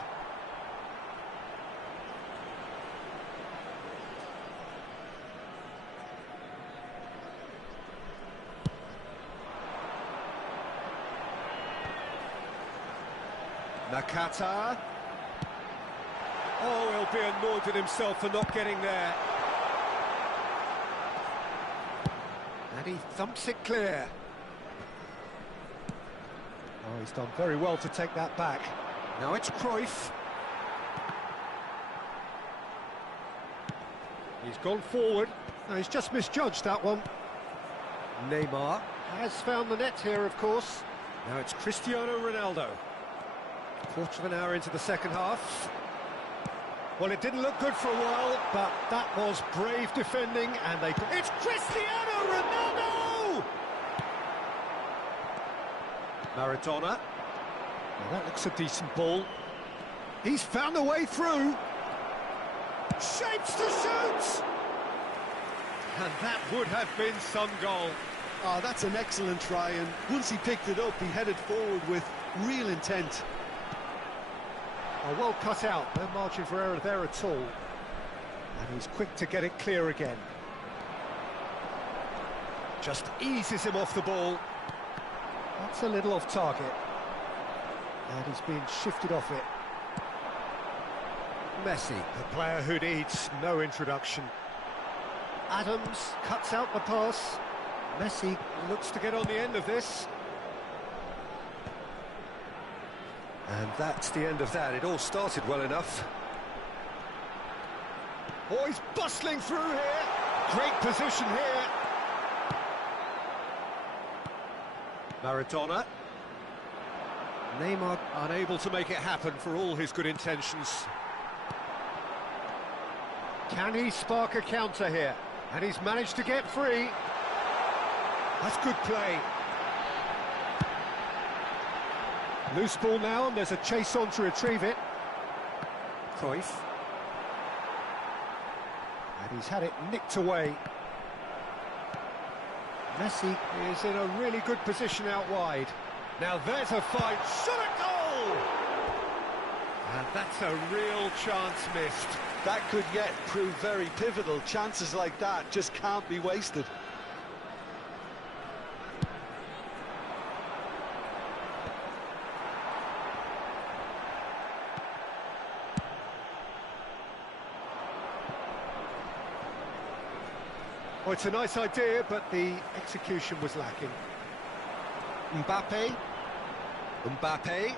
Nakata. Oh, he'll be annoyed with himself for not getting there. And he thumps it clear. Oh, he's done very well to take that back. Now it's Cruyff. He's gone forward. No, he's just misjudged that one. Neymar has found the net here, of course. Now it's Cristiano Ronaldo. Quarter of an hour into the second half. Well, it didn't look good for a while, but that was brave defending, and they... It's Cristiano Ronaldo! Maradona. Well, that looks a decent ball. He's found a way through. Shapes to shoot! And that would have been some goal. Oh, that's an excellent try, and once he picked it up, he headed forward with real intent. Oh, well cut out, no margin for error there at all. And he's quick to get it clear again. Just eases him off the ball. That's a little off target. And he's being shifted off it. Messi, a player who needs no introduction. Adams cuts out the pass. Messi looks to get on the end of this. And that's the end of that. It all started well enough. Oh, he's bustling through here. Great position here. Maradona. Neymar unable to make it happen for all his good intentions. Can he spark a counter here? And he's managed to get free. That's good play. Loose ball now, and there's a chase on to retrieve it. Cruyff. And he's had it nicked away. Messi is in a really good position out wide. Now there's a fight. Shot a goal! And that's a real chance missed. That could yet prove very pivotal. Chances like that just can't be wasted. Well, it's a nice idea, but the execution was lacking. Mbappe. Mbappe.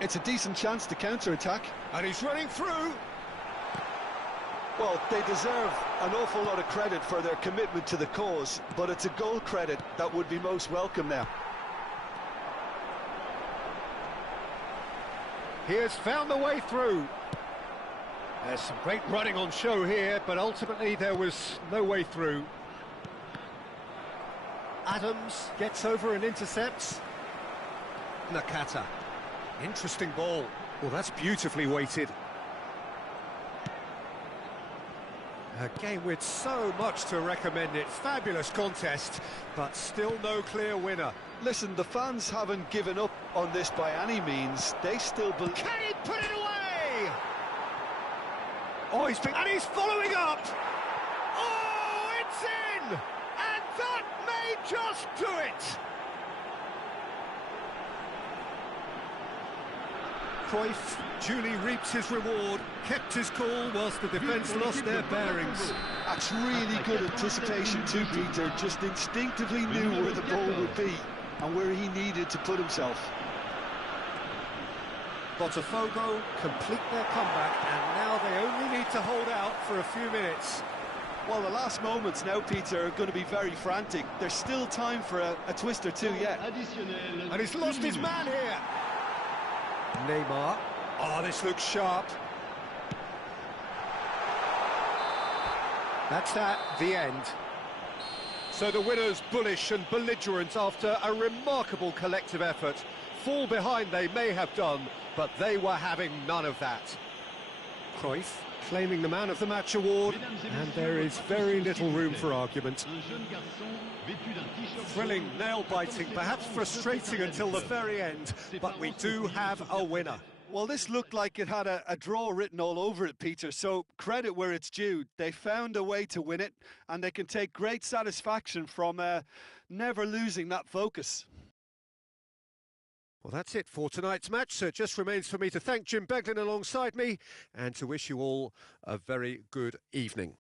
It's a decent chance to counter-attack. And he's running through. Well, they deserve an awful lot of credit for their commitment to the cause, but it's a goal credit that would be most welcome now. He has found the way through. There's some great running on show here, but ultimately there was no way through. Adams gets over and intercepts. Nakata. Interesting ball. Well, that's beautifully weighted. A game with so much to recommend it. Fabulous contest, but still no clear winner. Listen, the fans haven't given up on this by any means. They still believe... Can he put it away? Oh, and he's following up. Oh, it's in! And that may just do it. Cruyff duly reaps his reward, kept his cool whilst the defence lost their bearings. That's really good anticipation too, Peter. Just instinctively knew where the ball would be and where he needed to put himself. Botafogo complete their comeback, and now they only need to hold out for a few minutes. Well, the last moments now, Peter, are going to be very frantic. There's still time for a twist or two yet. And he's lost his man here. Neymar. Oh, this looks sharp. That's the end. So the winners bullish and belligerent after a remarkable collective effort. Fall behind they may have done, but they were having none of that. Cruyff claiming the Man of the Match award, and there is very little room for argument. Thrilling, nail-biting, perhaps frustrating until the very end, but we do have a winner. Well, this looked like it had a draw written all over it, Peter, so credit where it's due. They found a way to win it, and they can take great satisfaction from never losing that focus. Well, that's it for tonight's match, so it just remains for me to thank Jim Beglin alongside me and to wish you all a very good evening.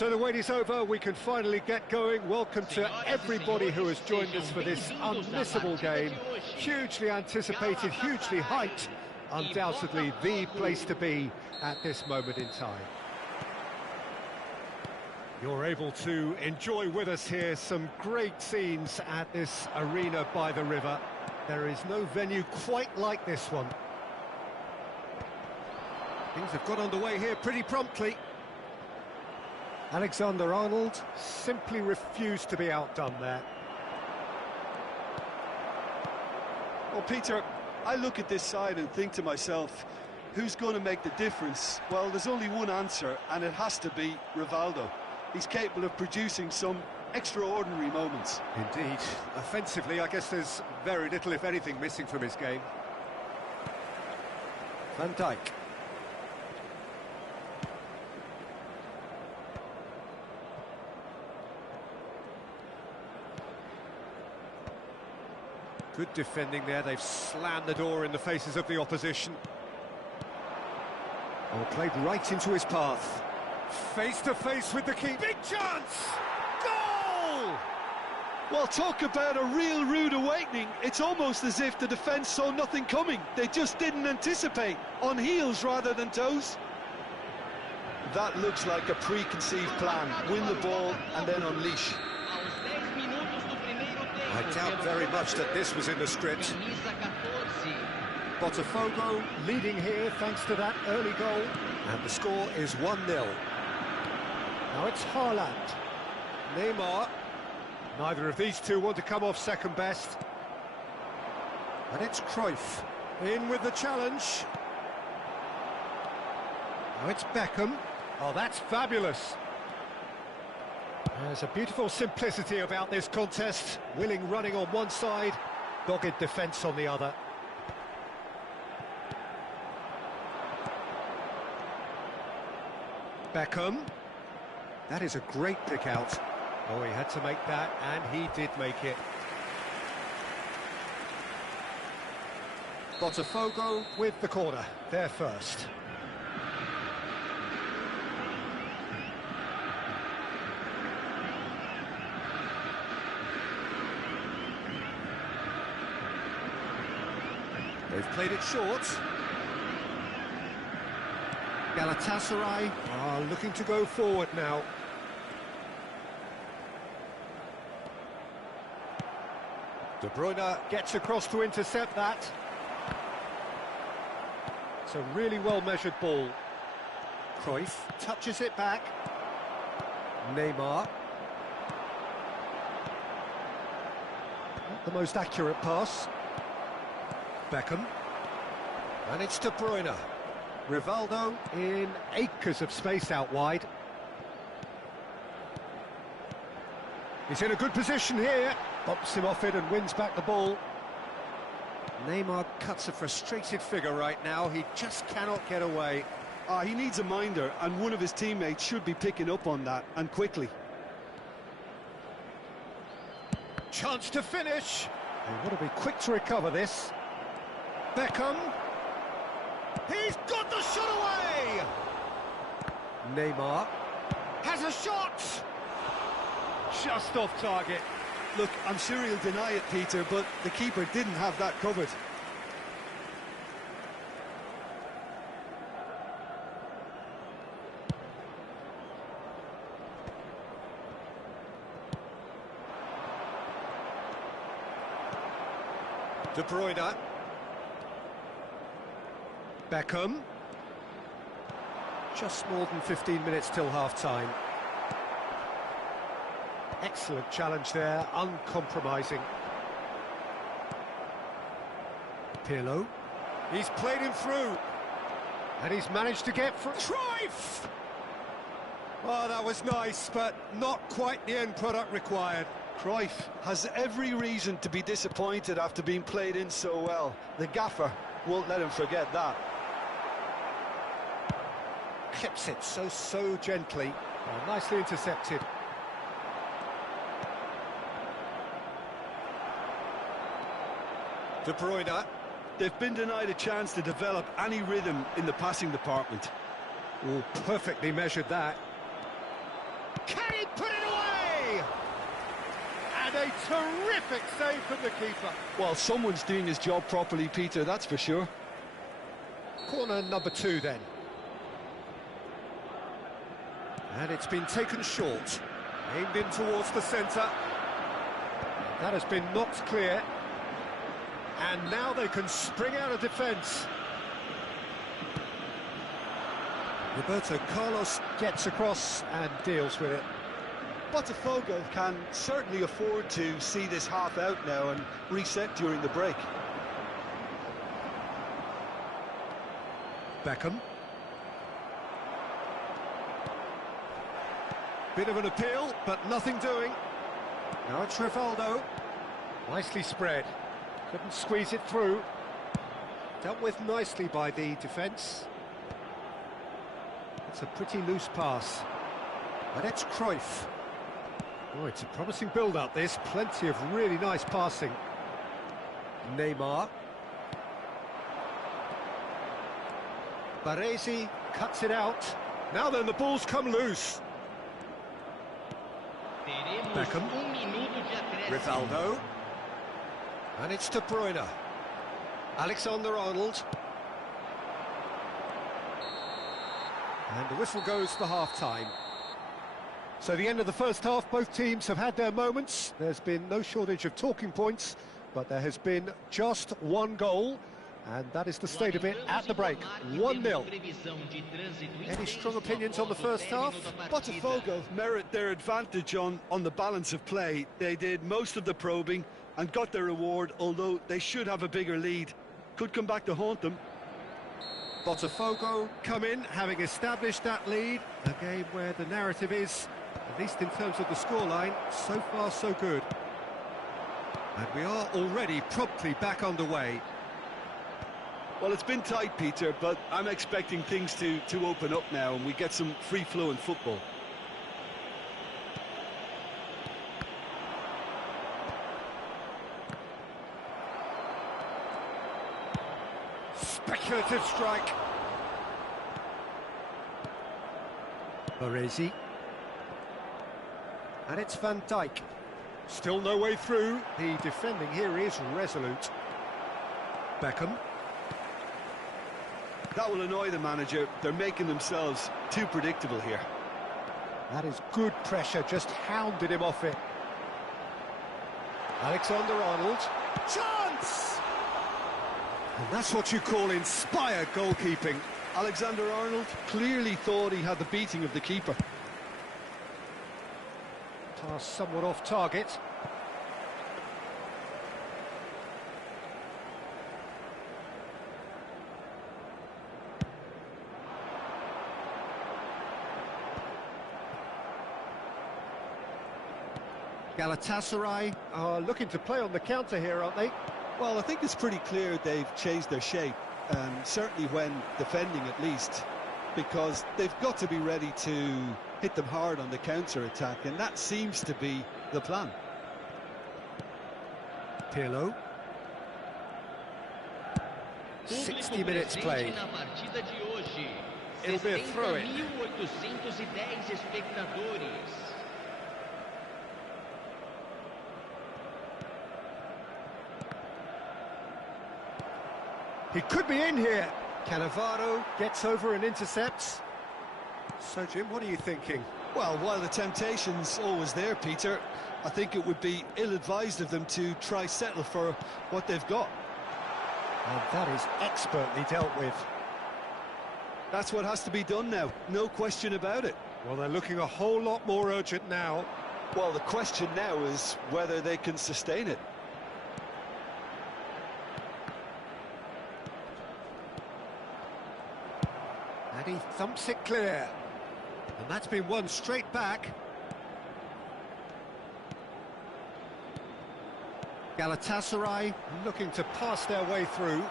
So the wait is over, we can finally get going. Welcome to everybody who has joined us for this unmissable game. Hugely anticipated, hugely hyped. Undoubtedly the place to be at this moment in time. You're able to enjoy with us here some great scenes at this arena by the river. There is no venue quite like this one. Things have got underway here pretty promptly. Alexander-Arnold simply refused to be outdone there. Well, Peter, I look at this side and think to myself, who's going to make the difference? Well, there's only one answer, and it has to be Rivaldo. He's capable of producing some extraordinary moments. Indeed. Offensively, I guess there's very little, if anything, missing from his game. Van Dijk. Good defending there, they've slammed the door in the faces of the opposition. Oh, played right into his path. Face to face with the keeper. Big chance! Goal! Well, talk about a real rude awakening. It's almost as if the defence saw nothing coming. They just didn't anticipate, on heels rather than toes. That looks like a preconceived plan. Win the ball and then unleash. I doubt very much that this was in the script. Botafogo leading here thanks to that early goal. And the score is 1-0. Now it's Haaland. Neymar. Neither of these two want to come off second best. And it's Cruyff. In with the challenge. Now it's Beckham. Oh, that's fabulous. There's a beautiful simplicity about this contest. Willing running on one side, dogged defence on the other. Beckham. That is a great pick out. Oh, he had to make that, and he did make it. Botafogo with the corner, there first. They've played it short. Galatasaray are looking to go forward now. De Bruyne gets across to intercept that. It's a really well-measured ball. Cruyff touches it back. Neymar. Not the most accurate pass. Beckham. And it's De Bruyne. Rivaldo in acres of space out wide. He's in a good position here. Bumps him off it and wins back the ball. Neymar cuts a frustrated figure right now. He just cannot get away. He needs a minder, and one of his teammates should be picking up on that, and quickly. Chance to finish. They want to be quick to recover this. Beckham. He's got the shot away! Neymar has a shot! Just off target. Look, I'm sure he'll deny it, Peter, but the keeper didn't have that covered. De Bruyne. Beckham. Just more than 15 minutes till half-time. Excellent challenge there, uncompromising. Pirlo. He's played him through. And he's managed to get through. Cruyff! Oh, that was nice, but not quite the end product required. Cruyff has every reason to be disappointed after being played in so well. The gaffer won't let him forget that. Clips it so gently. Oh, nicely intercepted. De Bruyne. They've been denied a chance to develop any rhythm in the passing department. Oh, perfectly measured that. Can he put it away? And a terrific save from the keeper. Well, someone's doing his job properly, Peter, that's for sure. Corner number 2 then. And it's been taken short. Aimed in towards the centre. That has been knocked clear. And now they can spring out of defence. Roberto Carlos gets across and deals with it. Botafogo can certainly afford to see this half out now and reset during the break. Beckham. Bit of an appeal, but nothing doing. Now it's Rivaldo. Nicely spread. Couldn't squeeze it through. Dealt with nicely by the defence. It's a pretty loose pass. And it's Cruyff. Oh, it's a promising build-up, this. Plenty of really nice passing. Neymar. Baresi cuts it out. Now then, the ball's come loose. Beckham. Rivaldo. And it's De Bruyne. Alexander-Arnold. And the whistle goes for half-time. So the end of the first half, both teams have had their moments. There's been no shortage of talking points, but there has been just one goal, and that is the state of it at the break. 1-0. Any strong opinions on the first half? Botafogo merit their advantage on the balance of play. They did most of the probing and got their reward, although they should have a bigger lead. Could come back to haunt them. Botafogo come in, having established that lead. A game where the narrative is, at least in terms of the scoreline, so far so good. And we are already promptly back underway. Well, it's been tight, Peter, but I'm expecting things to open up now and we get some free-flowing football. Speculative strike. Baresi. And it's Van Dijk. Still no way through. The defending here is resolute. Beckham. That will annoy the manager. They're making themselves too predictable here. That is good pressure, just hounded him off it. Alexander-Arnold. Chance! And that's what you call inspired goalkeeping. Alexander-Arnold clearly thought he had the beating of the keeper. Pass somewhat off target. Galatasaray are looking to play on the counter here, aren't they? Well, I think it's pretty clear they've changed their shape, and certainly when defending at least, because they've got to be ready to hit them hard on the counter-attack, and that seems to be the plan. Pirlo. 60 minutes played. It'll be a throw-in. He could be in here. Cannavaro gets over and intercepts. So, Jim, what are you thinking? Well, while the temptation's always there, Peter, I think it would be ill-advised of them to try settle for what they've got. And that is expertly dealt with. That's what has to be done now, no question about it. Well, they're looking a whole lot more urgent now. Well, the question now is whether they can sustain it. And he thumps it clear. And that's been won straight back. Galatasaray looking to pass their way through.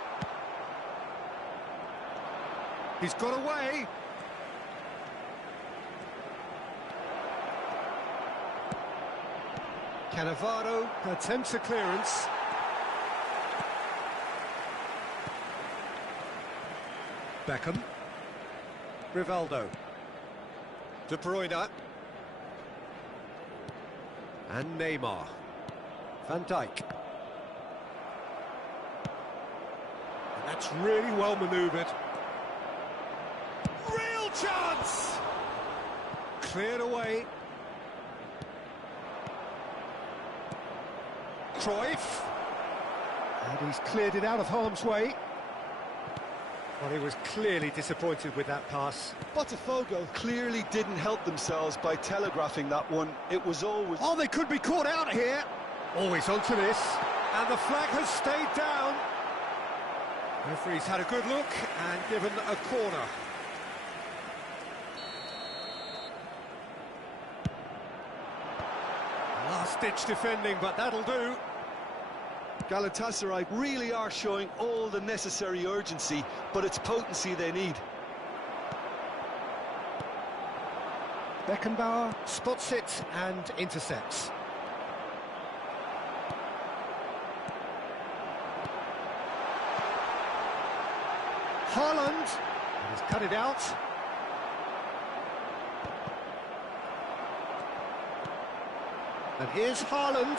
He's got away. Cannavaro attempts a clearance. Beckham. Rivaldo. De Bruyne. And Neymar. Van Dijk. And that's really well manoeuvred. Real chance! Cleared away. Cruyff. And he's cleared it out of harm's way. Well, he was clearly disappointed with that pass. Botafogo clearly didn't help themselves by telegraphing that one. It was always... Oh, they could be caught out here. Always onto this. And the flag has stayed down. Referee's had a good look and given a corner. Last-ditch defending, but that'll do. Galatasaray really are showing all the necessary urgency, but it's potency they need. Beckenbauer spots it and intercepts. Haaland, he's cut it out. And here's Haaland.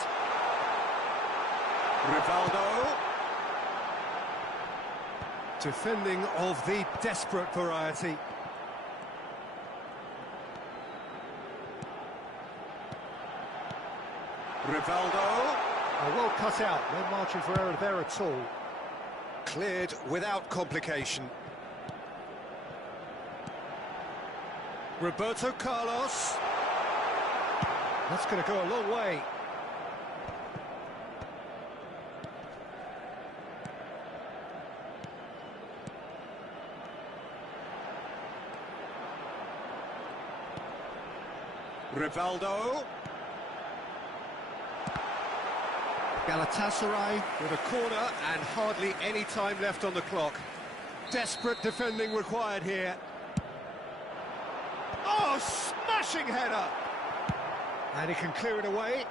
Rivaldo. Defending of the desperate variety. Rivaldo. Well cut out, no margin for error there at all. Cleared without complication. Roberto Carlos. That's going to go a long way. Rivaldo. Galatasaray with a corner and hardly any time left on the clock. Desperate defending required here. Oh, smashing header! And he can clear it away.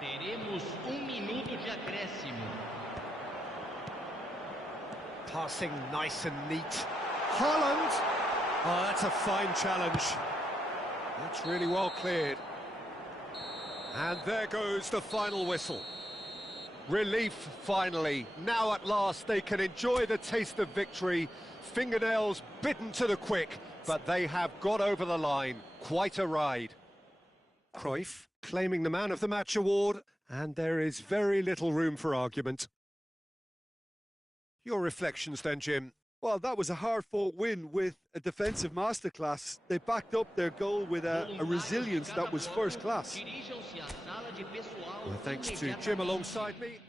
Teremos minuto de acréscimo. Passing nice and neat. Haaland! Oh, that's a fine challenge. That's really well cleared. And there goes the final whistle. Relief, finally. Now at last they can enjoy the taste of victory. Fingernails bitten to the quick, but they have got over the line. Quite a ride. Cruyff claiming the Man of the Match award, and there is very little room for argument. Your reflections then, Jim? Well, that was a hard-fought win with a defensive masterclass. They backed up their goal with a resilience that was first class. Well, thanks to Jim alongside me.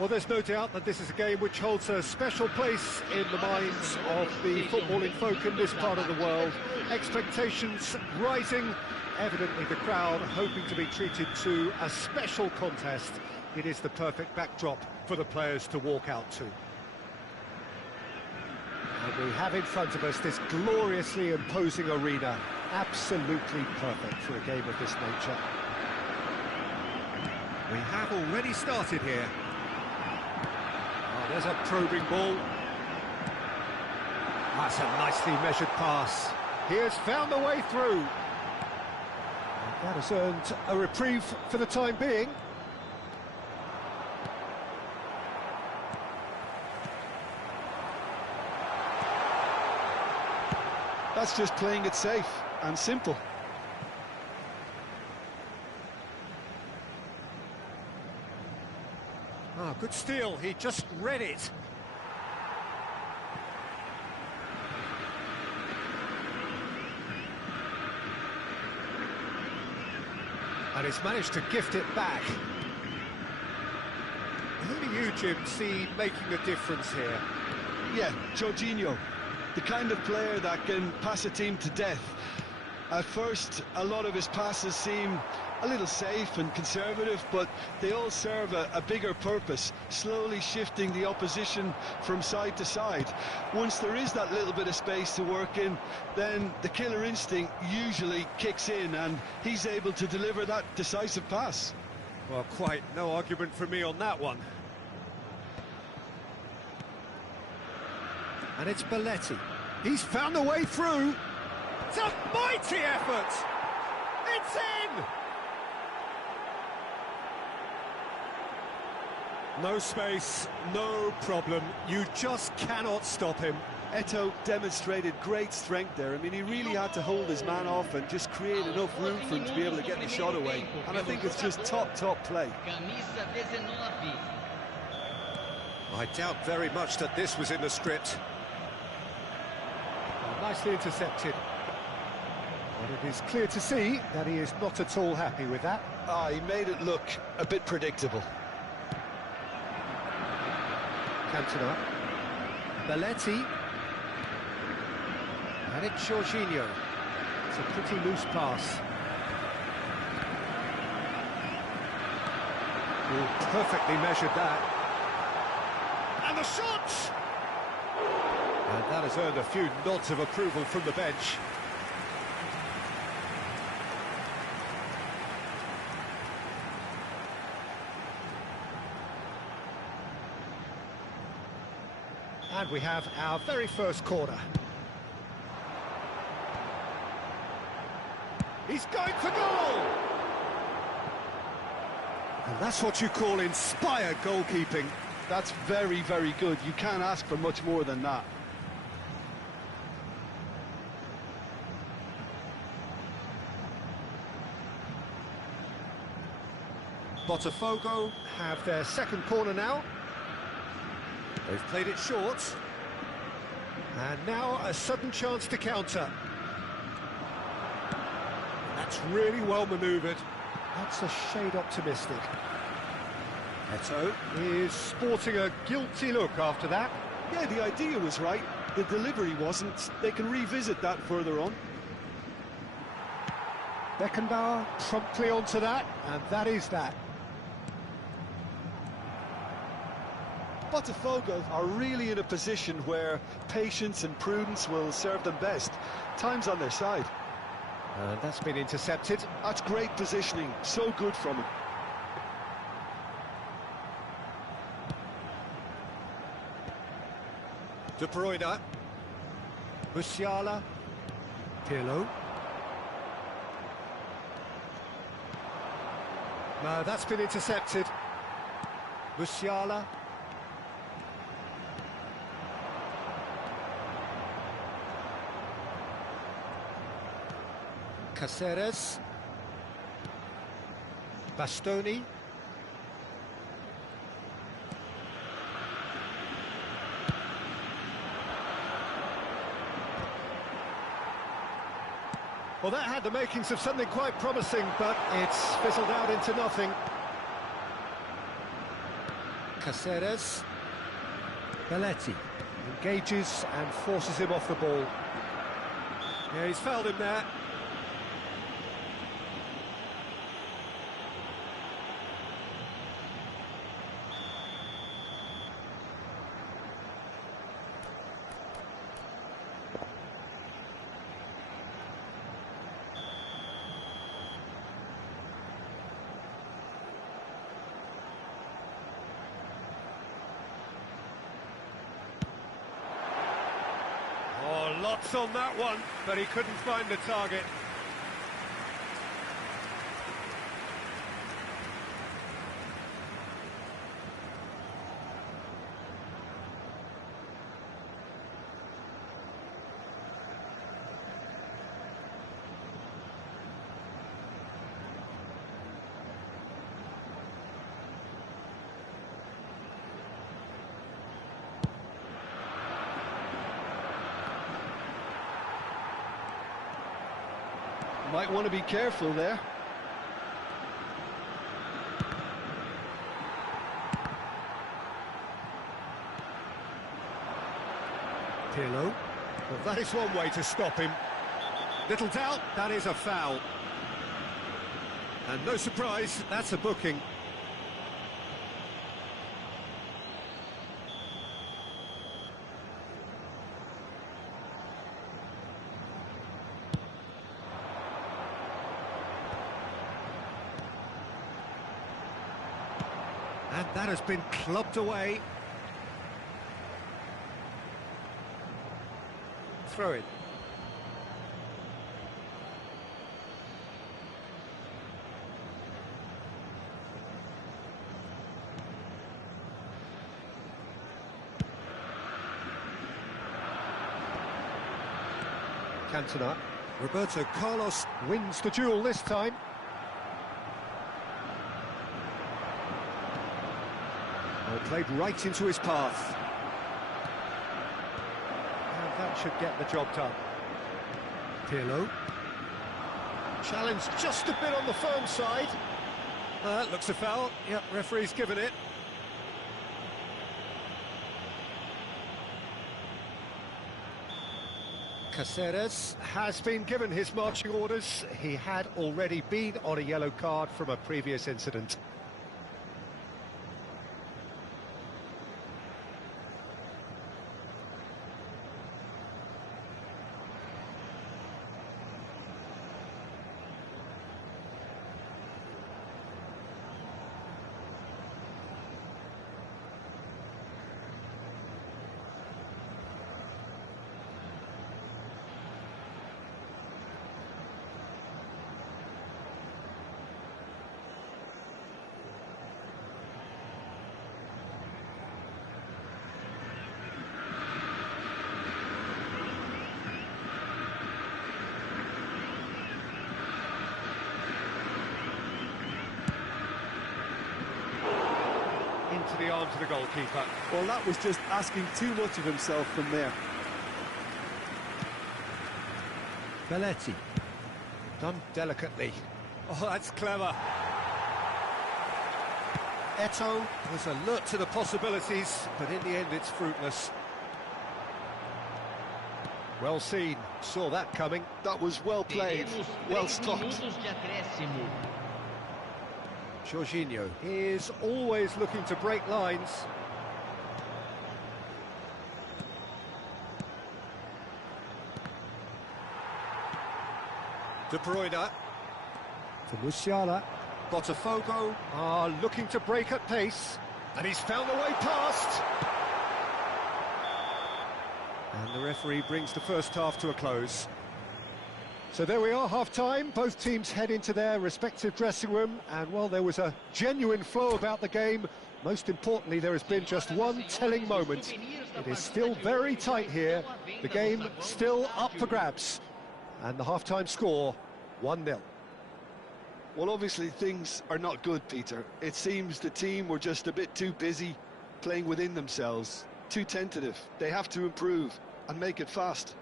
Well, there's no doubt that this is a game which holds a special place in the minds of the footballing folk in this part of the world. Expectations rising, evidently the crowd hoping to be treated to a special contest. It is the perfect backdrop for the players to walk out to. And we have in front of us this gloriously imposing arena. Absolutely perfect for a game of this nature. We have already started here. Oh, there's a probing ball. That's a nicely measured pass. He has found a way through. And that has earned a reprieve for the time being. That's just playing it safe and simple. Ah, good steal, he just read it. And he's managed to gift it back. Who do you, Jim, see making a difference here? Yeah, Jorginho, the kind of player that can pass a team to death. At first, a lot of his passes seem a little safe and conservative, but they all serve a bigger purpose, slowly shifting the opposition from side to side. Once there is that little bit of space to work in, then the killer instinct usually kicks in, and he's able to deliver that decisive pass. Well, quite no argument from me on that one. And it's Belletti. He's found a way through. It's a mighty effort. It's in. No space, no problem. You just cannot stop him. Eto'o demonstrated great strength there. I mean, he really had to hold his man off and just create enough room for him to be able to get the shot away. And I think it's just top play. I doubt very much that this was in the script. Nicely intercepted. But it is clear to see that he is not at all happy with that. Ah, he made it look a bit predictable. Cantona. Belletti. And it's Jorginho. It's a pretty loose pass. Oh, perfectly measured that. And the shot! And that has earned a few nods of approval from the bench. And we have our very first corner. He's going for goal! And that's what you call inspired goalkeeping. That's very, very good. You can't ask for much more than that. Botafogo have their second corner now. They've played it short. And now a sudden chance to counter. That's really well manoeuvred. That's a shade optimistic. Eto'o is sporting a guilty look after that. Yeah, the idea was right. The delivery wasn't. They can revisit that further on. Beckenbauer promptly onto that, and that is that. Botafogo are really in a position where patience and prudence will serve them best. Time's on their side. And that's been intercepted. That's great positioning, so good from him. De Bruyne. Musiala. Pirlo. No, that's been intercepted. Musiala. Caceres. Bastoni. Well, that had the makings of something quite promising, but it's fizzled out into nothing. Caceres. Belletti engages and forces him off the ball. Yeah, he's fouled him there. Oh, lots on that one, but he couldn't find the target. Might want to be careful there. Pirlo. Well, that is one way to stop him. Little doubt, that is a foul. And no surprise, that's a booking. And that has been clubbed away. Throw it. Cantona. Roberto Carlos wins the duel this time. Played right into his path. And that should get the job done. Pirlo. Challenge just a bit on the firm side. Looks a foul. Yep, referee's given it. Caceres has been given his marching orders. He had already been on a yellow card from a previous incident. Into the arms of the goalkeeper. Well, that was just asking too much of himself from there. Belletti. Done delicately. Oh, that's clever. Eto'o was alert to the possibilities, but in the end it's fruitless. Well seen. Saw that coming. That was well played. Well stopped. Jorginho is always looking to break lines. De Bruyne. For Musiala. Botafogo are looking to break at pace. And he's found the way past. And the referee brings the first half to a close. So there we are, half-time. Both teams head into their respective dressing room, and while there was a genuine flow about the game, most importantly, there has been just one telling moment. It is still very tight here. The game still up for grabs. And the half-time score, 1-0. Well, obviously things are not good, Peter. It seems the team were just a bit too busy playing within themselves, too tentative. They have to improve and make it fast.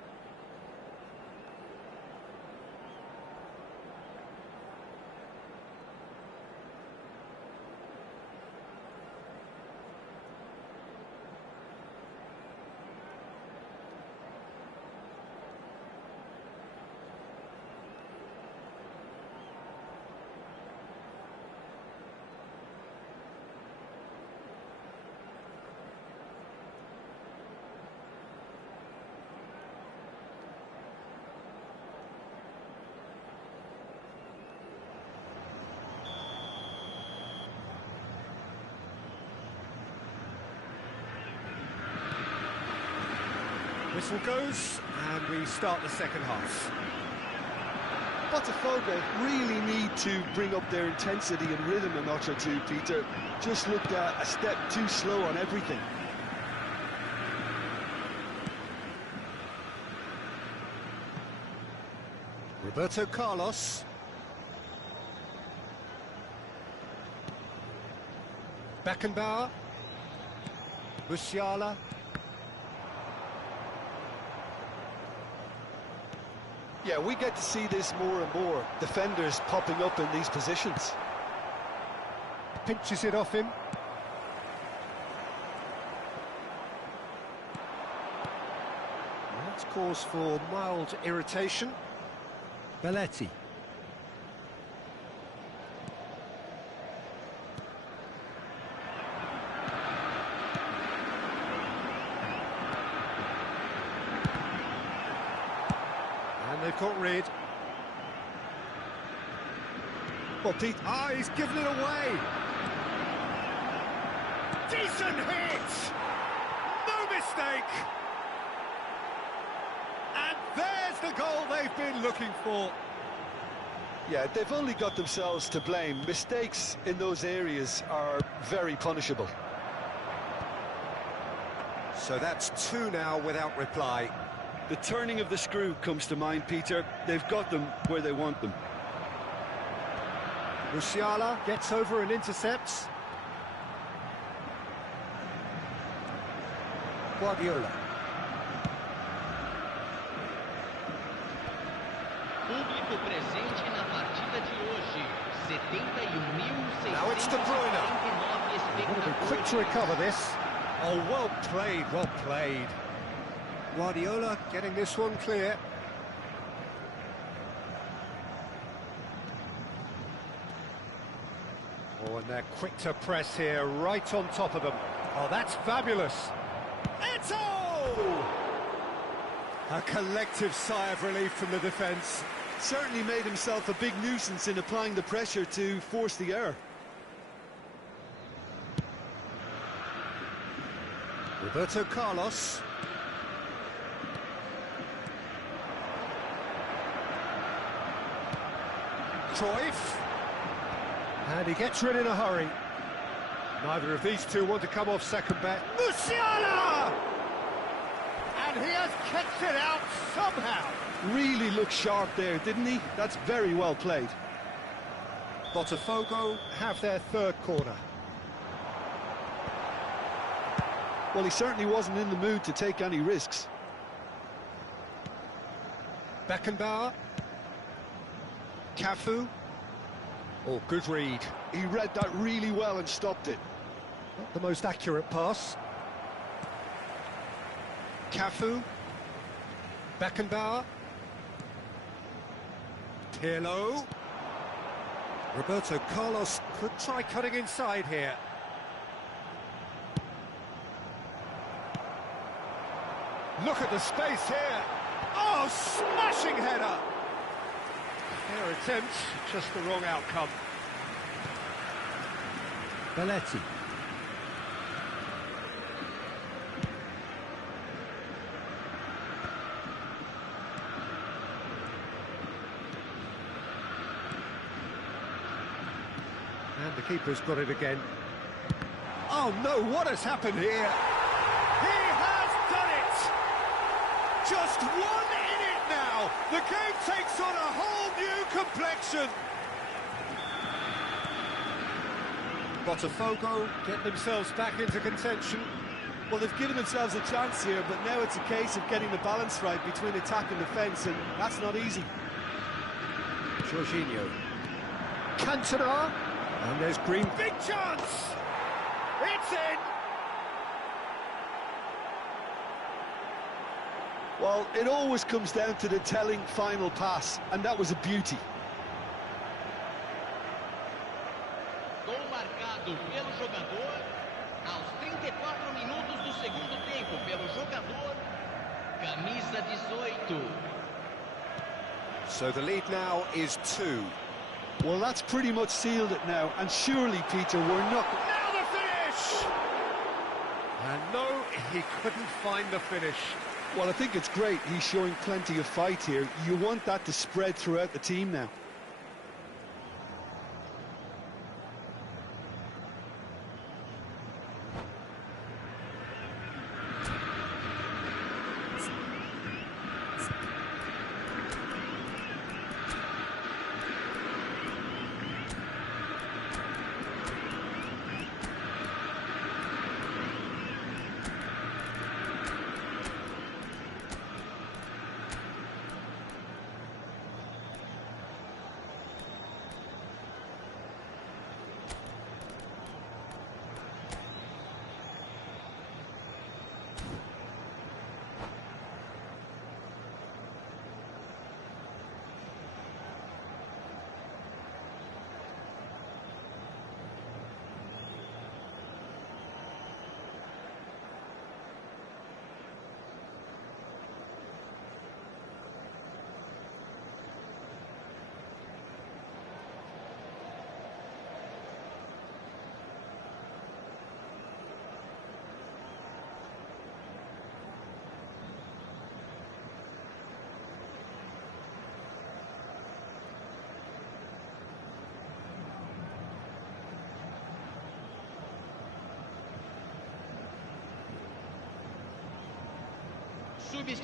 Whistle goes, and we start the second half. Botafogo really need to bring up their intensity and rhythm a notch or two, Peter. Just looked a step too slow on everything. Roberto Carlos. Beckenbauer. Musiala. Yeah, we get to see this more and more. Defenders popping up in these positions. Pinches it off him. That's cause for mild irritation. Belletti. And they've got rid. Well, Pete, He's given it away. Decent hit! No mistake! And there's the goal they've been looking for. yeah, they've only got themselves to blame. Mistakes in those areas are very punishable. So that's 2 now without reply. The turning of the screw comes to mind, Peter. They've got them where they want them. Musiala gets over and intercepts. Guardiola. Público presente na partida de hoje. 71.649 Now it's De Bruyne. Got to be quick to recover this. Oh, well played, well played. Guardiola getting this one clear. Oh, and they're quick to press here, right on top of them. Oh, that's fabulous. Eto! A collective sigh of relief from the defence. Certainly made himself a big nuisance in applying the pressure to force the error. Roberto Carlos. Cruyff. And he gets rid in a hurry. Neither of these two want to come off second best. Musiala! And he has kept it out somehow. Really looked sharp there, didn't he? That's very well played. Botafogo have their third corner. Well, he certainly wasn't in the mood to take any risks. Beckenbauer. Cafu. Oh, good read. He read that really well and stopped it. Not the most accurate pass. Cafu. Beckenbauer. Pirlo. Roberto Carlos could try cutting inside here. Look at the space here. Oh, smashing header. Fair attempt, just the wrong outcome. Belletti. And the keeper's got it again. Oh no, what has happened here? He has done it! Just 1 in it now! The game takes on a whole new complexion! Botafogo get themselves back into contention. Well, they've given themselves a chance here, but now it's a case of getting the balance right between attack and defence, and that's not easy. Jorginho. Cantona. And there's Green. Big chance! It's in! Well, it always comes down to the telling final pass, and that was a beauty. Gol marcado pelo jogador aos 34 minutos do segundo tempo pelo jogador camisa 18. So the lead now is 2. Well, that's pretty much sealed it now, and surely, Peter, we're not... Now the finish! And no, he couldn't find the finish. Well, I think it's great. He's showing plenty of fight here. You want that to spread throughout the team now.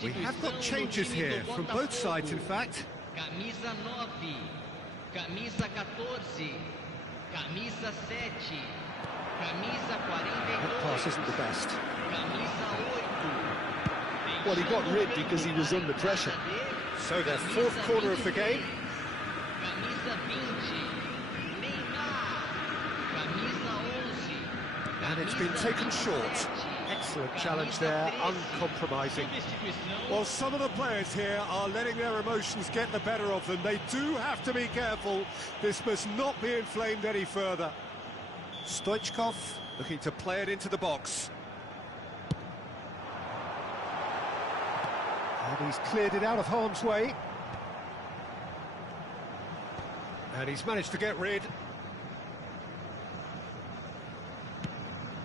We have got changes here from both sides, in fact. Camisa 9, camisa 14, camisa 7, camisa 42. That pass isn't the best. Camisa 8. Well, he got rid because he was under pressure. So their fourth corner of the game. Camisa 20, Neymar. Camisa 11. And it's been taken short. Excellent challenge there, uncompromising. Well, some of the players here are letting their emotions get the better of them. They do have to be careful. This must not be inflamed any further. Stoichkov looking to play it into the box. And he's cleared it out of harm's way. And he's managed to get rid.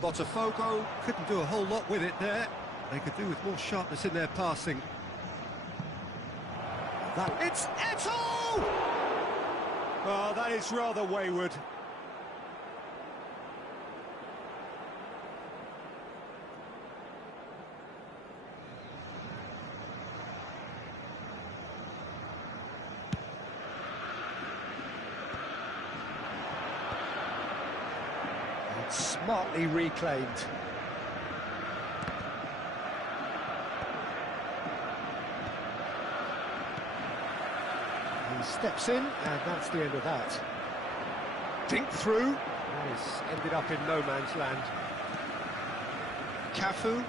Botafogo couldn't do a whole lot with it there. They could do with more sharpness in their passing. It's Eto'o! Oh, that is rather wayward. Smartly reclaimed. He steps in, and that's the end of that. Dink through. He's ended up in no man's land. Cafu.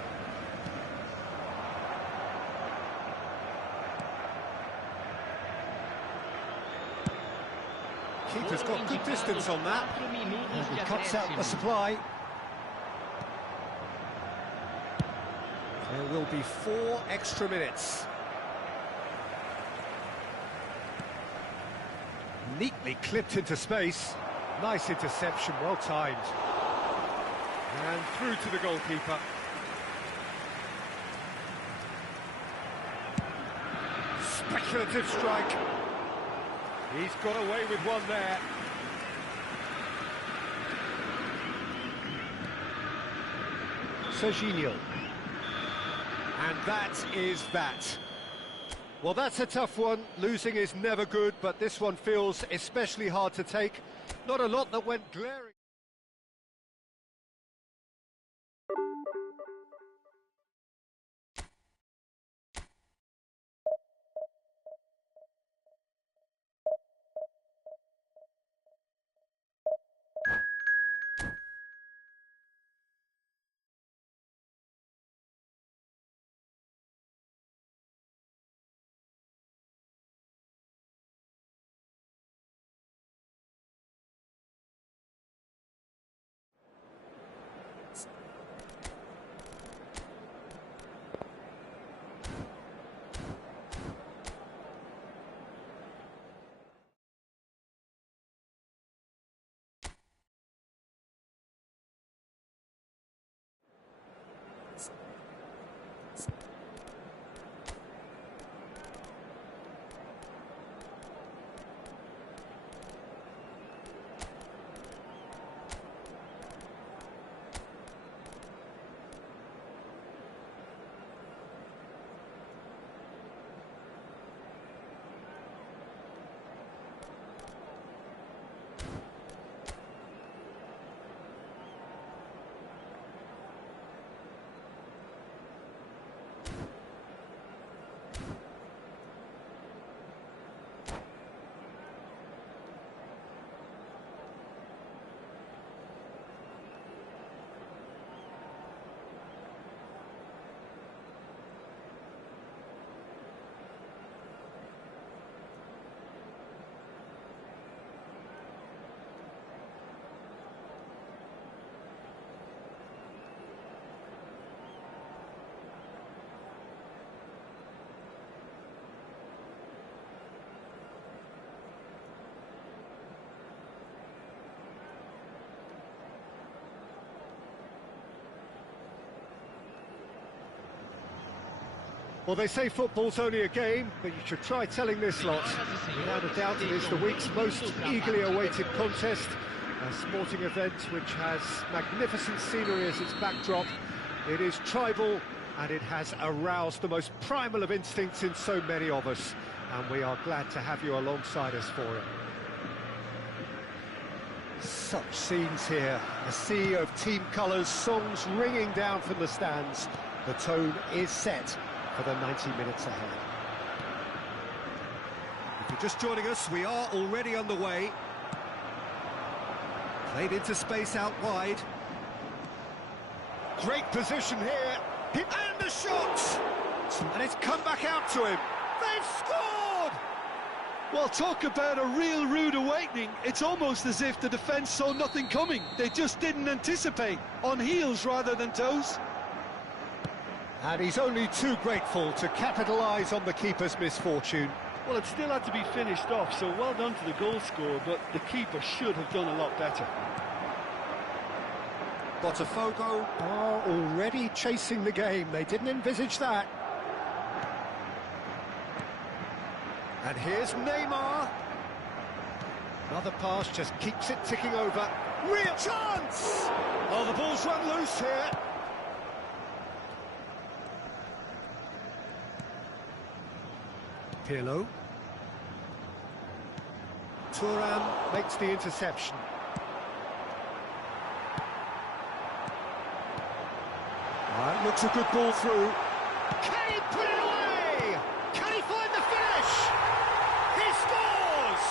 Keeper's got good distance on that. And he cuts out the supply. There will be 4 extra minutes. Neatly clipped into space. Nice interception, well timed. And through to the goalkeeper. Speculative strike. He's got away with one there. Serginho. And that is that. Well, that's a tough one. Losing is never good, but this one feels especially hard to take. Not a lot that went glaring. Well, they say football's only a game, but you should try telling this lot. Without a doubt, it is the week's most eagerly awaited contest. A sporting event which has magnificent scenery as its backdrop. It is tribal, and it has aroused the most primal of instincts in so many of us. And we are glad to have you alongside us for it. Such scenes here. A sea of team colours, songs ringing down from the stands. The tone is set for the 90 minutes ahead. If you're just joining us, we are already underway. Played into space out wide. Great position here. And the shot! And it's come back out to him. They've scored! Well, talk about a real rude awakening. It's almost as if the defence saw nothing coming. They just didn't anticipate. On heels rather than toes. And he's only too grateful to capitalise on the keeper's misfortune. Well, it still had to be finished off, so well done to the goal scorer, but the keeper should have done a lot better. Botafogo are already chasing the game. They didn't envisage that. And here's Neymar. Another pass just keeps it ticking over. Real chance! Oh, the ball's run loose here. Pirlo. Thuram makes the interception. Looks a good ball through. Can he put it away? Can he find the finish? He scores!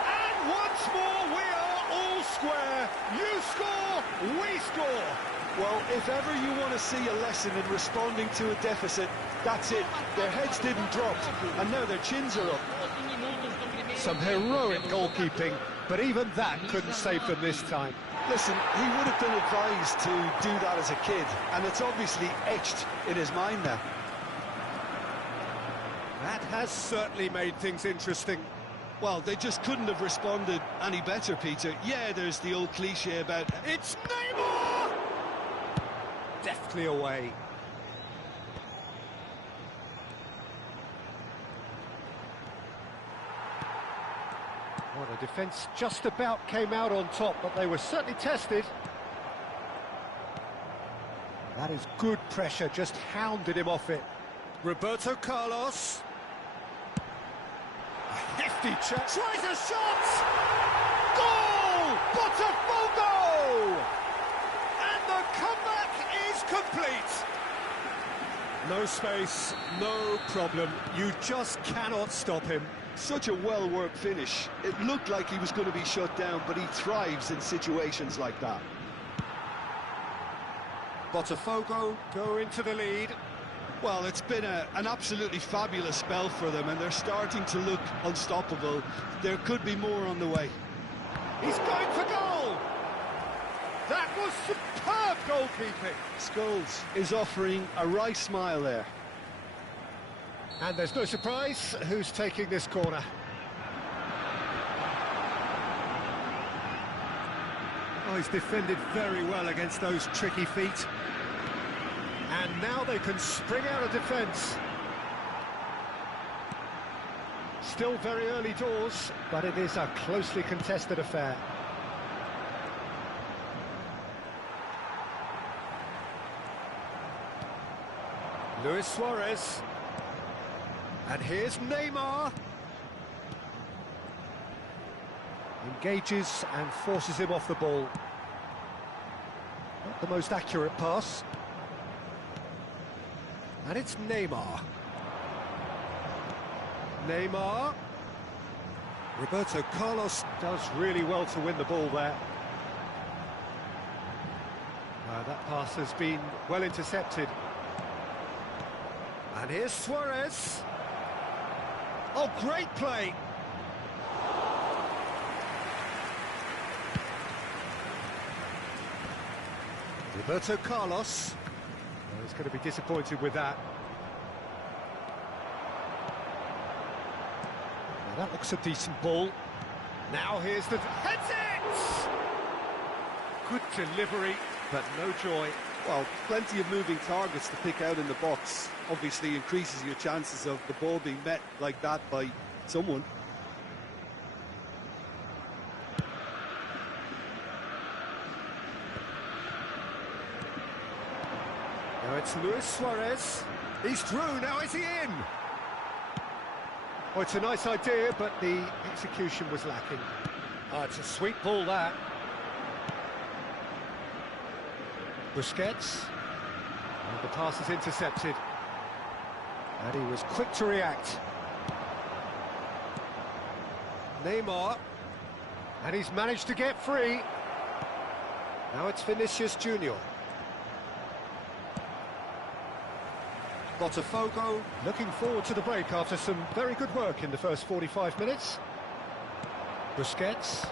And once more we are all square. You score, we score. Well, if ever you want to see a lesson in responding to a deficit, that's it. Their heads didn't drop, and now their chins are up. Some heroic goalkeeping, but even that couldn't save them this time. Listen, he would have been advised to do that as a kid, and it's obviously etched in his mind now. That has certainly made things interesting. Well, they just couldn't have responded any better, Peter. Yeah, there's the old cliche about... It's Neymar! Deftly away. Well, the defence just about came out on top, but they were certainly tested. That is good pressure, just hounded him off it. Roberto Carlos. A hefty check. Tries a shot! Goal! Botafogo! And the comeback is complete. No space, no problem. You just cannot stop him. Such a well-worked finish. It looked like he was going to be shut down, but he thrives in situations like that. Botafogo go into the lead. Well, it's been an absolutely fabulous spell for them, and they're starting to look unstoppable. There could be more on the way. He's going for goal! That was superb goalkeeping. Scholes is offering a wry smile there. And there's no surprise who's taking this corner. Oh, he's defended very well against those tricky feet. And now they can spring out of defence. Still very early doors, but it is a closely contested affair. Luis Suarez. And here's Neymar. Engages and forces him off the ball. Not the most accurate pass. And it's Neymar. Neymar. Roberto Carlos does really well to win the ball there. That pass has been well intercepted. And here's Suarez. Oh, great play! Roberto Carlos. Oh, he's going to be disappointed with that. Now that looks a decent ball. Now here's the... Heads it! Good delivery, but no joy. Well, plenty of moving targets to pick out in the box. Obviously increases your chances of the ball being met like that by someone. Now it's Luis Suarez. He's through, now is he in? Oh, it's a nice idea, but the execution was lacking. Oh, it's a sweet ball, that. Busquets. And the pass is intercepted. And he was quick to react. Neymar. And he's managed to get free. Now it's Vinicius Junior. Botafogo looking forward to the break after some very good work in the first 45 minutes. Busquets.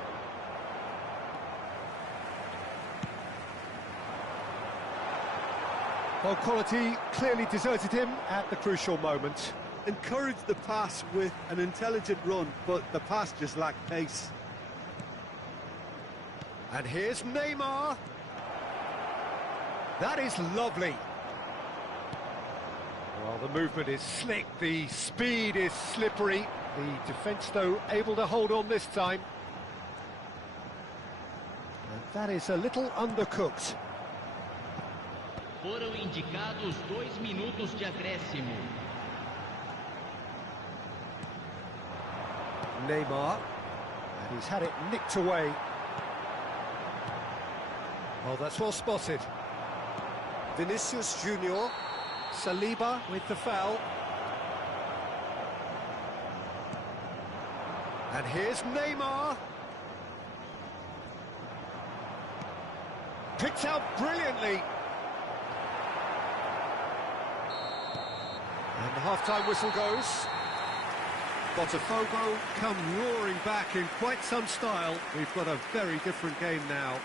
Well, quality clearly deserted him at the crucial moment. Encouraged the pass with an intelligent run, but the pass just lacked pace. And here's Neymar. That is lovely. Well, the movement is slick, the speed is slippery. The defence, though, able to hold on this time. And that is a little undercooked. Foram indicados 2 minutos de acréscimo. Neymar. And he's had it nicked away. Well, that's well spotted. Vinicius Junior. Saliba with the foul. And here's Neymar. Picked out brilliantly. And the half-time whistle goes. Botafogo come roaring back in quite some style. We've got a very different game now.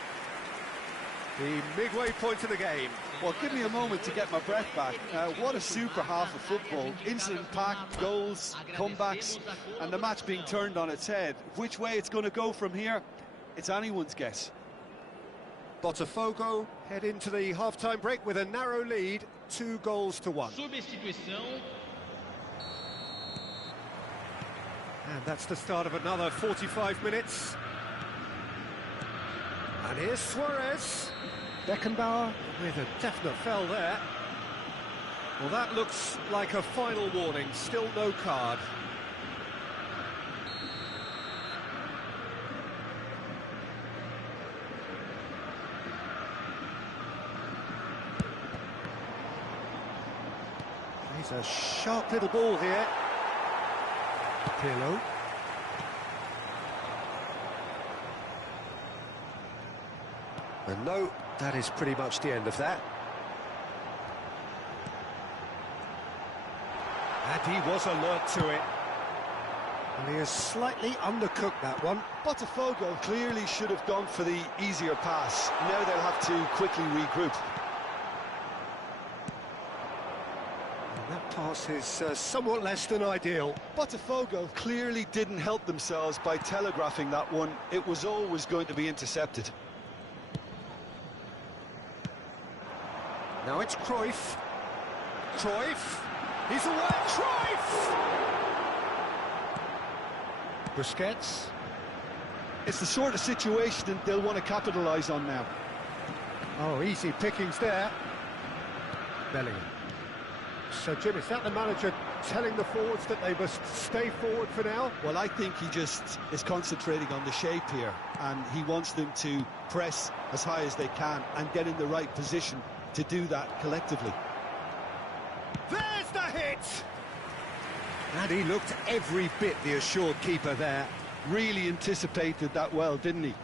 The midway point of the game. Well, give me a moment to get my breath back. What a super half of football. Incident-packed, goals, comebacks, and the match being turned on its head. Which way it's going to go from here, it's anyone's guess. Botafogo head into the half-time break with a narrow lead, 2-1. Substituição. And that's the start of another 45 minutes. And here's Suarez. Beckenbauer with a definite foul there. Well, that looks like a final warning. Still no card. He's a sharp little ball here. Pirlo. And no, that is pretty much the end of that. And he was alert to it. And he has slightly undercooked that one. Botafogo clearly should have gone for the easier pass. Now they'll have to quickly regroup. And that pass is somewhat less than ideal. Botafogo clearly didn't help themselves by telegraphing that one. It was always going to be intercepted. Now it's Cruyff. Cruyff. He's away. Cruyff! Busquets. It's the sort of situation they'll want to capitalise on now. Oh, easy pickings there. Bellingham. So, Jim, is that the manager telling the forwards that they must stay forward for now? Well, I think he just is concentrating on the shape here, and he wants them to press as high as they can and get in the right position to do that collectively. There's the hit! And he looked every bit the assured keeper there. Really anticipated that well, didn't he?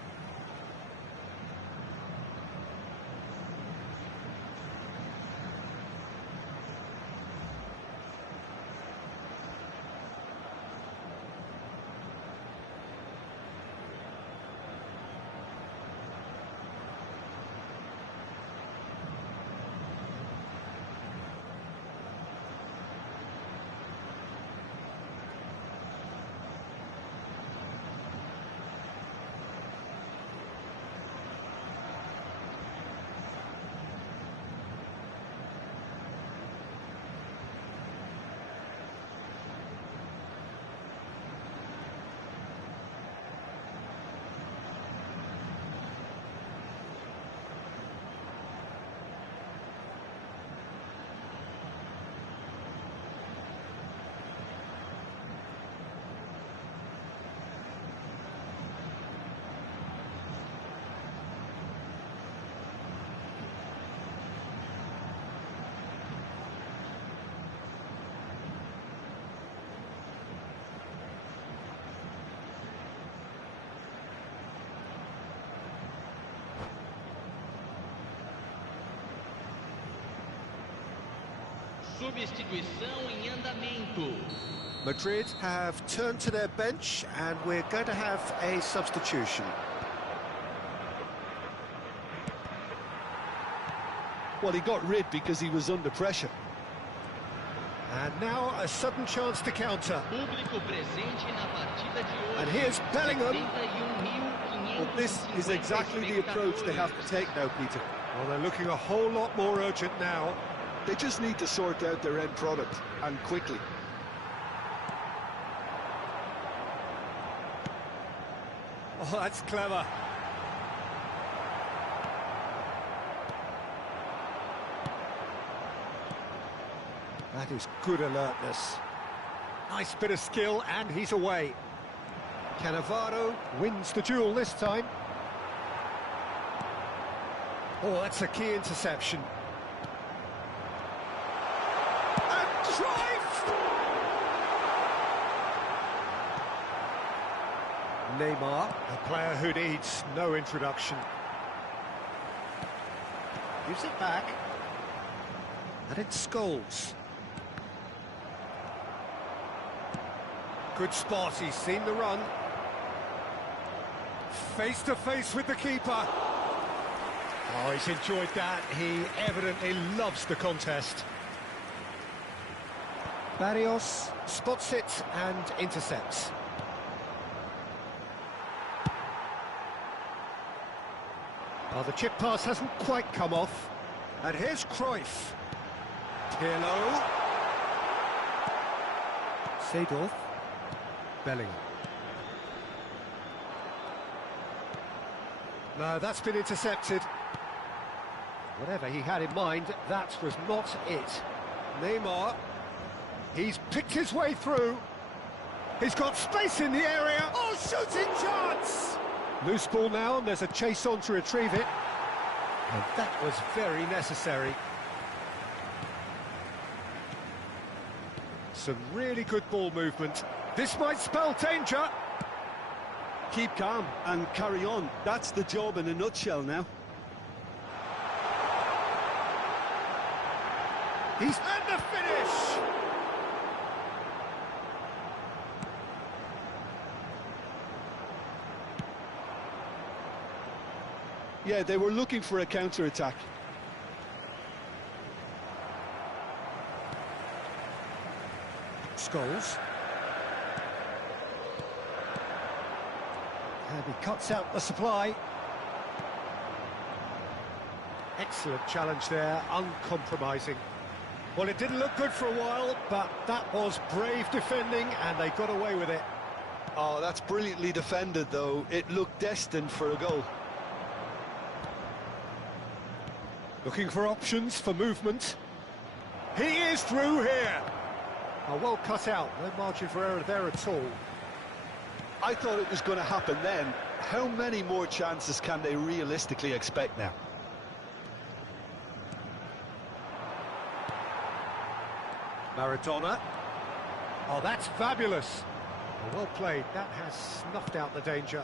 Substituição em andamento. Madrid have turned to their bench and we're going to have a substitution. Well, he got rid because he was under pressure. And now a sudden chance to counter. Público presente na partida de hoje. And here's Bellingham. 31.500. Well, this is exactly the approach they have to take now, Peter. Well, they're looking a whole lot more urgent now. They just need to sort out their end product, and quickly. Oh, that's clever. That is good alertness. Nice bit of skill, and he's away. Cannavaro wins the duel this time. Oh, that's a key interception. And Cruyff! Neymar, a player who needs no introduction. Gives it back. And it's Scholes. Good spot, he's seen the run. Face to face with the keeper. Oh, he's enjoyed that. He evidently loves the contest. Barrios spots it and intercepts. Oh, the chip pass hasn't quite come off. And here's Cruyff. Pirlo. Seedorf. Bellingham. No, that's been intercepted. Whatever he had in mind, that was not it. Neymar. He's picked his way through. He's got space in the area. Oh, shooting chance! Loose ball now, and there's a chase on to retrieve it. And that was very necessary. Some really good ball movement. This might spell danger. Keep calm and carry on. That's the job in a nutshell now. He's at the finish! Yeah, they were looking for a counter-attack. Scholes. And he cuts out the supply. Excellent challenge there, uncompromising. Well, it didn't look good for a while, but that was brave defending, and they got away with it. Oh, that's brilliantly defended, though. It looked destined for a goal. Looking for options for movement. He is through here. Oh, well cut out, no margin for error there at all. I thought it was going to happen then. How many more chances can they realistically expect now? Maradona. Oh, that's fabulous. Oh, well played. That has snuffed out the danger.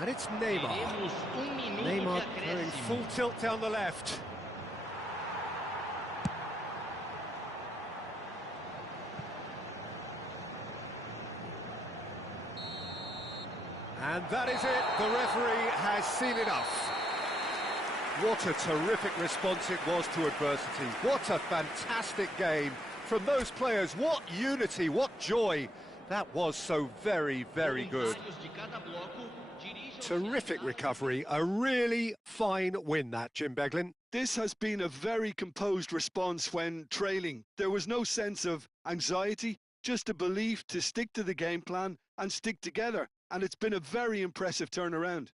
And it's Neymar. Teremos minuto de Neymar going acréscimo. full tilt down the left. And that is it. The referee has seen enough. What a terrific response it was to adversity. What a fantastic game from those players. What unity, what joy. That was so very, very good. Voluntários de cada bloco dirigem os Terrific resultados. recovery. A really fine win, that, Jim Beglin. This has been a very composed response when trailing. There was no sense of anxiety, just a belief to stick to the game plan and stick together. And it's been a very impressive turnaround.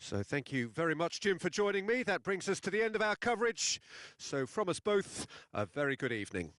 So thank you very much, Jim, for joining me. That brings us to the end of our coverage. So from us both, a very good evening.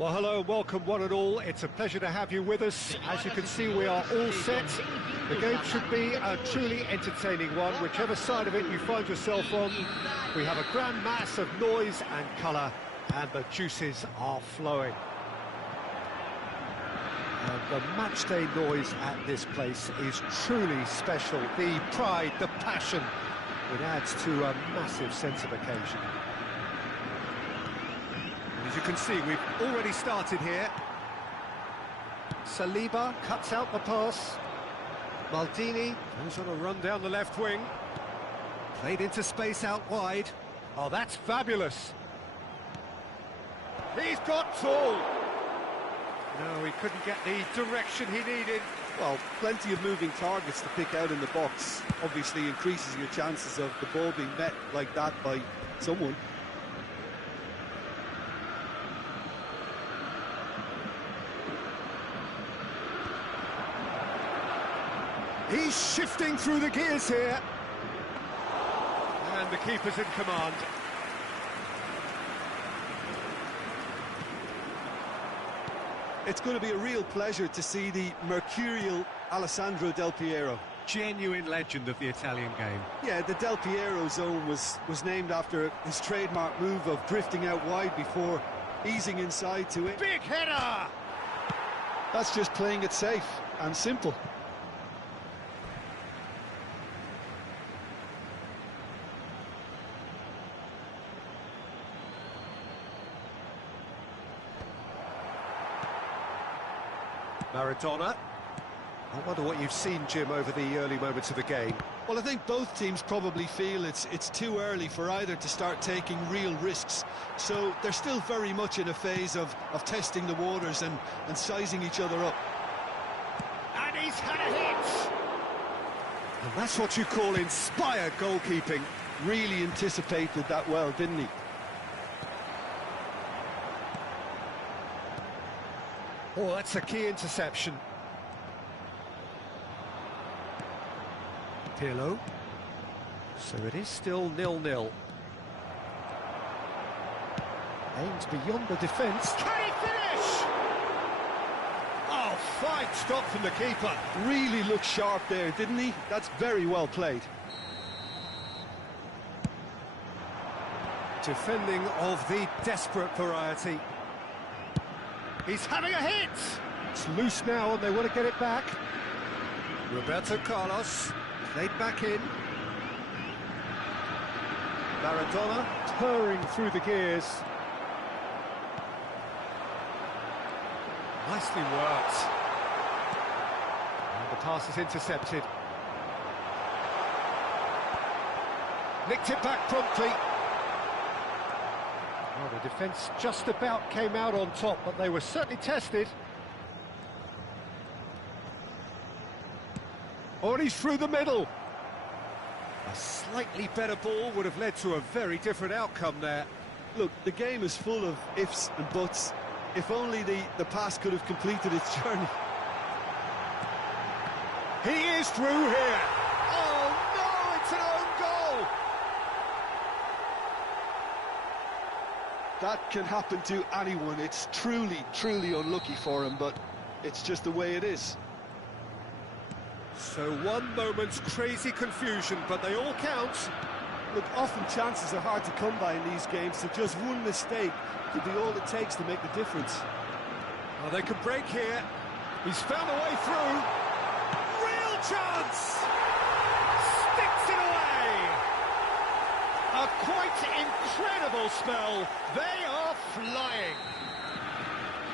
Well, hello and welcome one and all. It's a pleasure to have you with us. As you can see, we are all set. The game should be a truly entertaining one, whichever side of it you find yourself on. We have a grand mass of noise and colour, and the juices are flowing. And the matchday noise at this place is truly special. The pride, the passion, it adds to a massive sense of occasion. As you can see, we've already started here. Saliba cuts out the pass. Maldini goes on a run down the left wing. Played into space out wide. Oh, that's fabulous. He's got tall. No, he couldn't get the direction he needed. Well, plenty of moving targets to pick out in the box. Obviously increases your chances of the ball being met like that by someone. He's shifting through the gears here. And the keeper's in command. It's going to be a real pleasure to see the mercurial Alessandro Del Piero. Genuine legend of the Italian game. Yeah, the Del Piero zone was named after his trademark move of drifting out wide before easing inside to it. Big header! That's just playing it safe and simple. Maradona. I wonder what you've seen, Jim, over the early moments of the game. Well, I think both teams probably feel it's too early for either to start taking real risks. So they're still very much in a phase of testing the waters and sizing each other up. And he's had a hit! And that's what you call inspired goalkeeping. Really anticipated that well, didn't he? Oh, that's a key interception. Pirlo. So it is still 0-0. Aims beyond the defence. Can he finish? Oh, fine stop from the keeper. Really looked sharp there, didn't he? That's very well played. Defending of the desperate variety. He's having a hit! It's loose now and they want to get it back. Roberto Carlos, played back in. Maradona purring through the gears. Nicely worked. And the pass is intercepted. Nicked it back promptly. Well, the defence just about came out on top, but they were certainly tested. Oh, and he's through the middle. A slightly better ball would have led to a very different outcome there. Look, the game is full of ifs and buts. If only the pass could have completed its journey. He is through here. Oh, no, it's an own goal. That can happen to anyone. It's truly, truly unlucky for him, but it's just the way it is. So one moment's crazy confusion, but they all count. Look, often chances are hard to come by in these games, so just one mistake could be all it takes to make the difference. Well, they could break here. He's found a way through. Real chance! Sticks it away! A quite incredible spell. They are flying.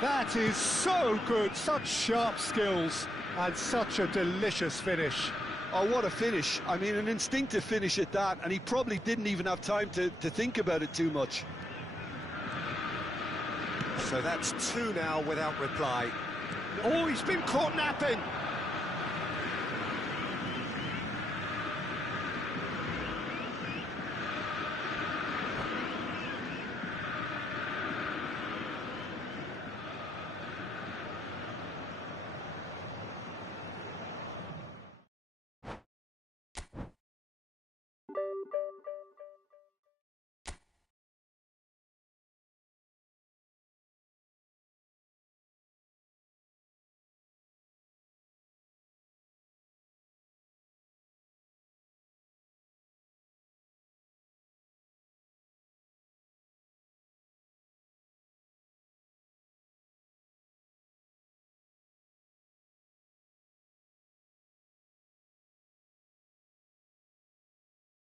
That is so good. Such sharp skills and such a delicious finish. Oh, what a finish. I mean, an instinctive finish at that, and he probably didn't even have time to think about it too much. So that's two now without reply. Oh, he's been caught napping.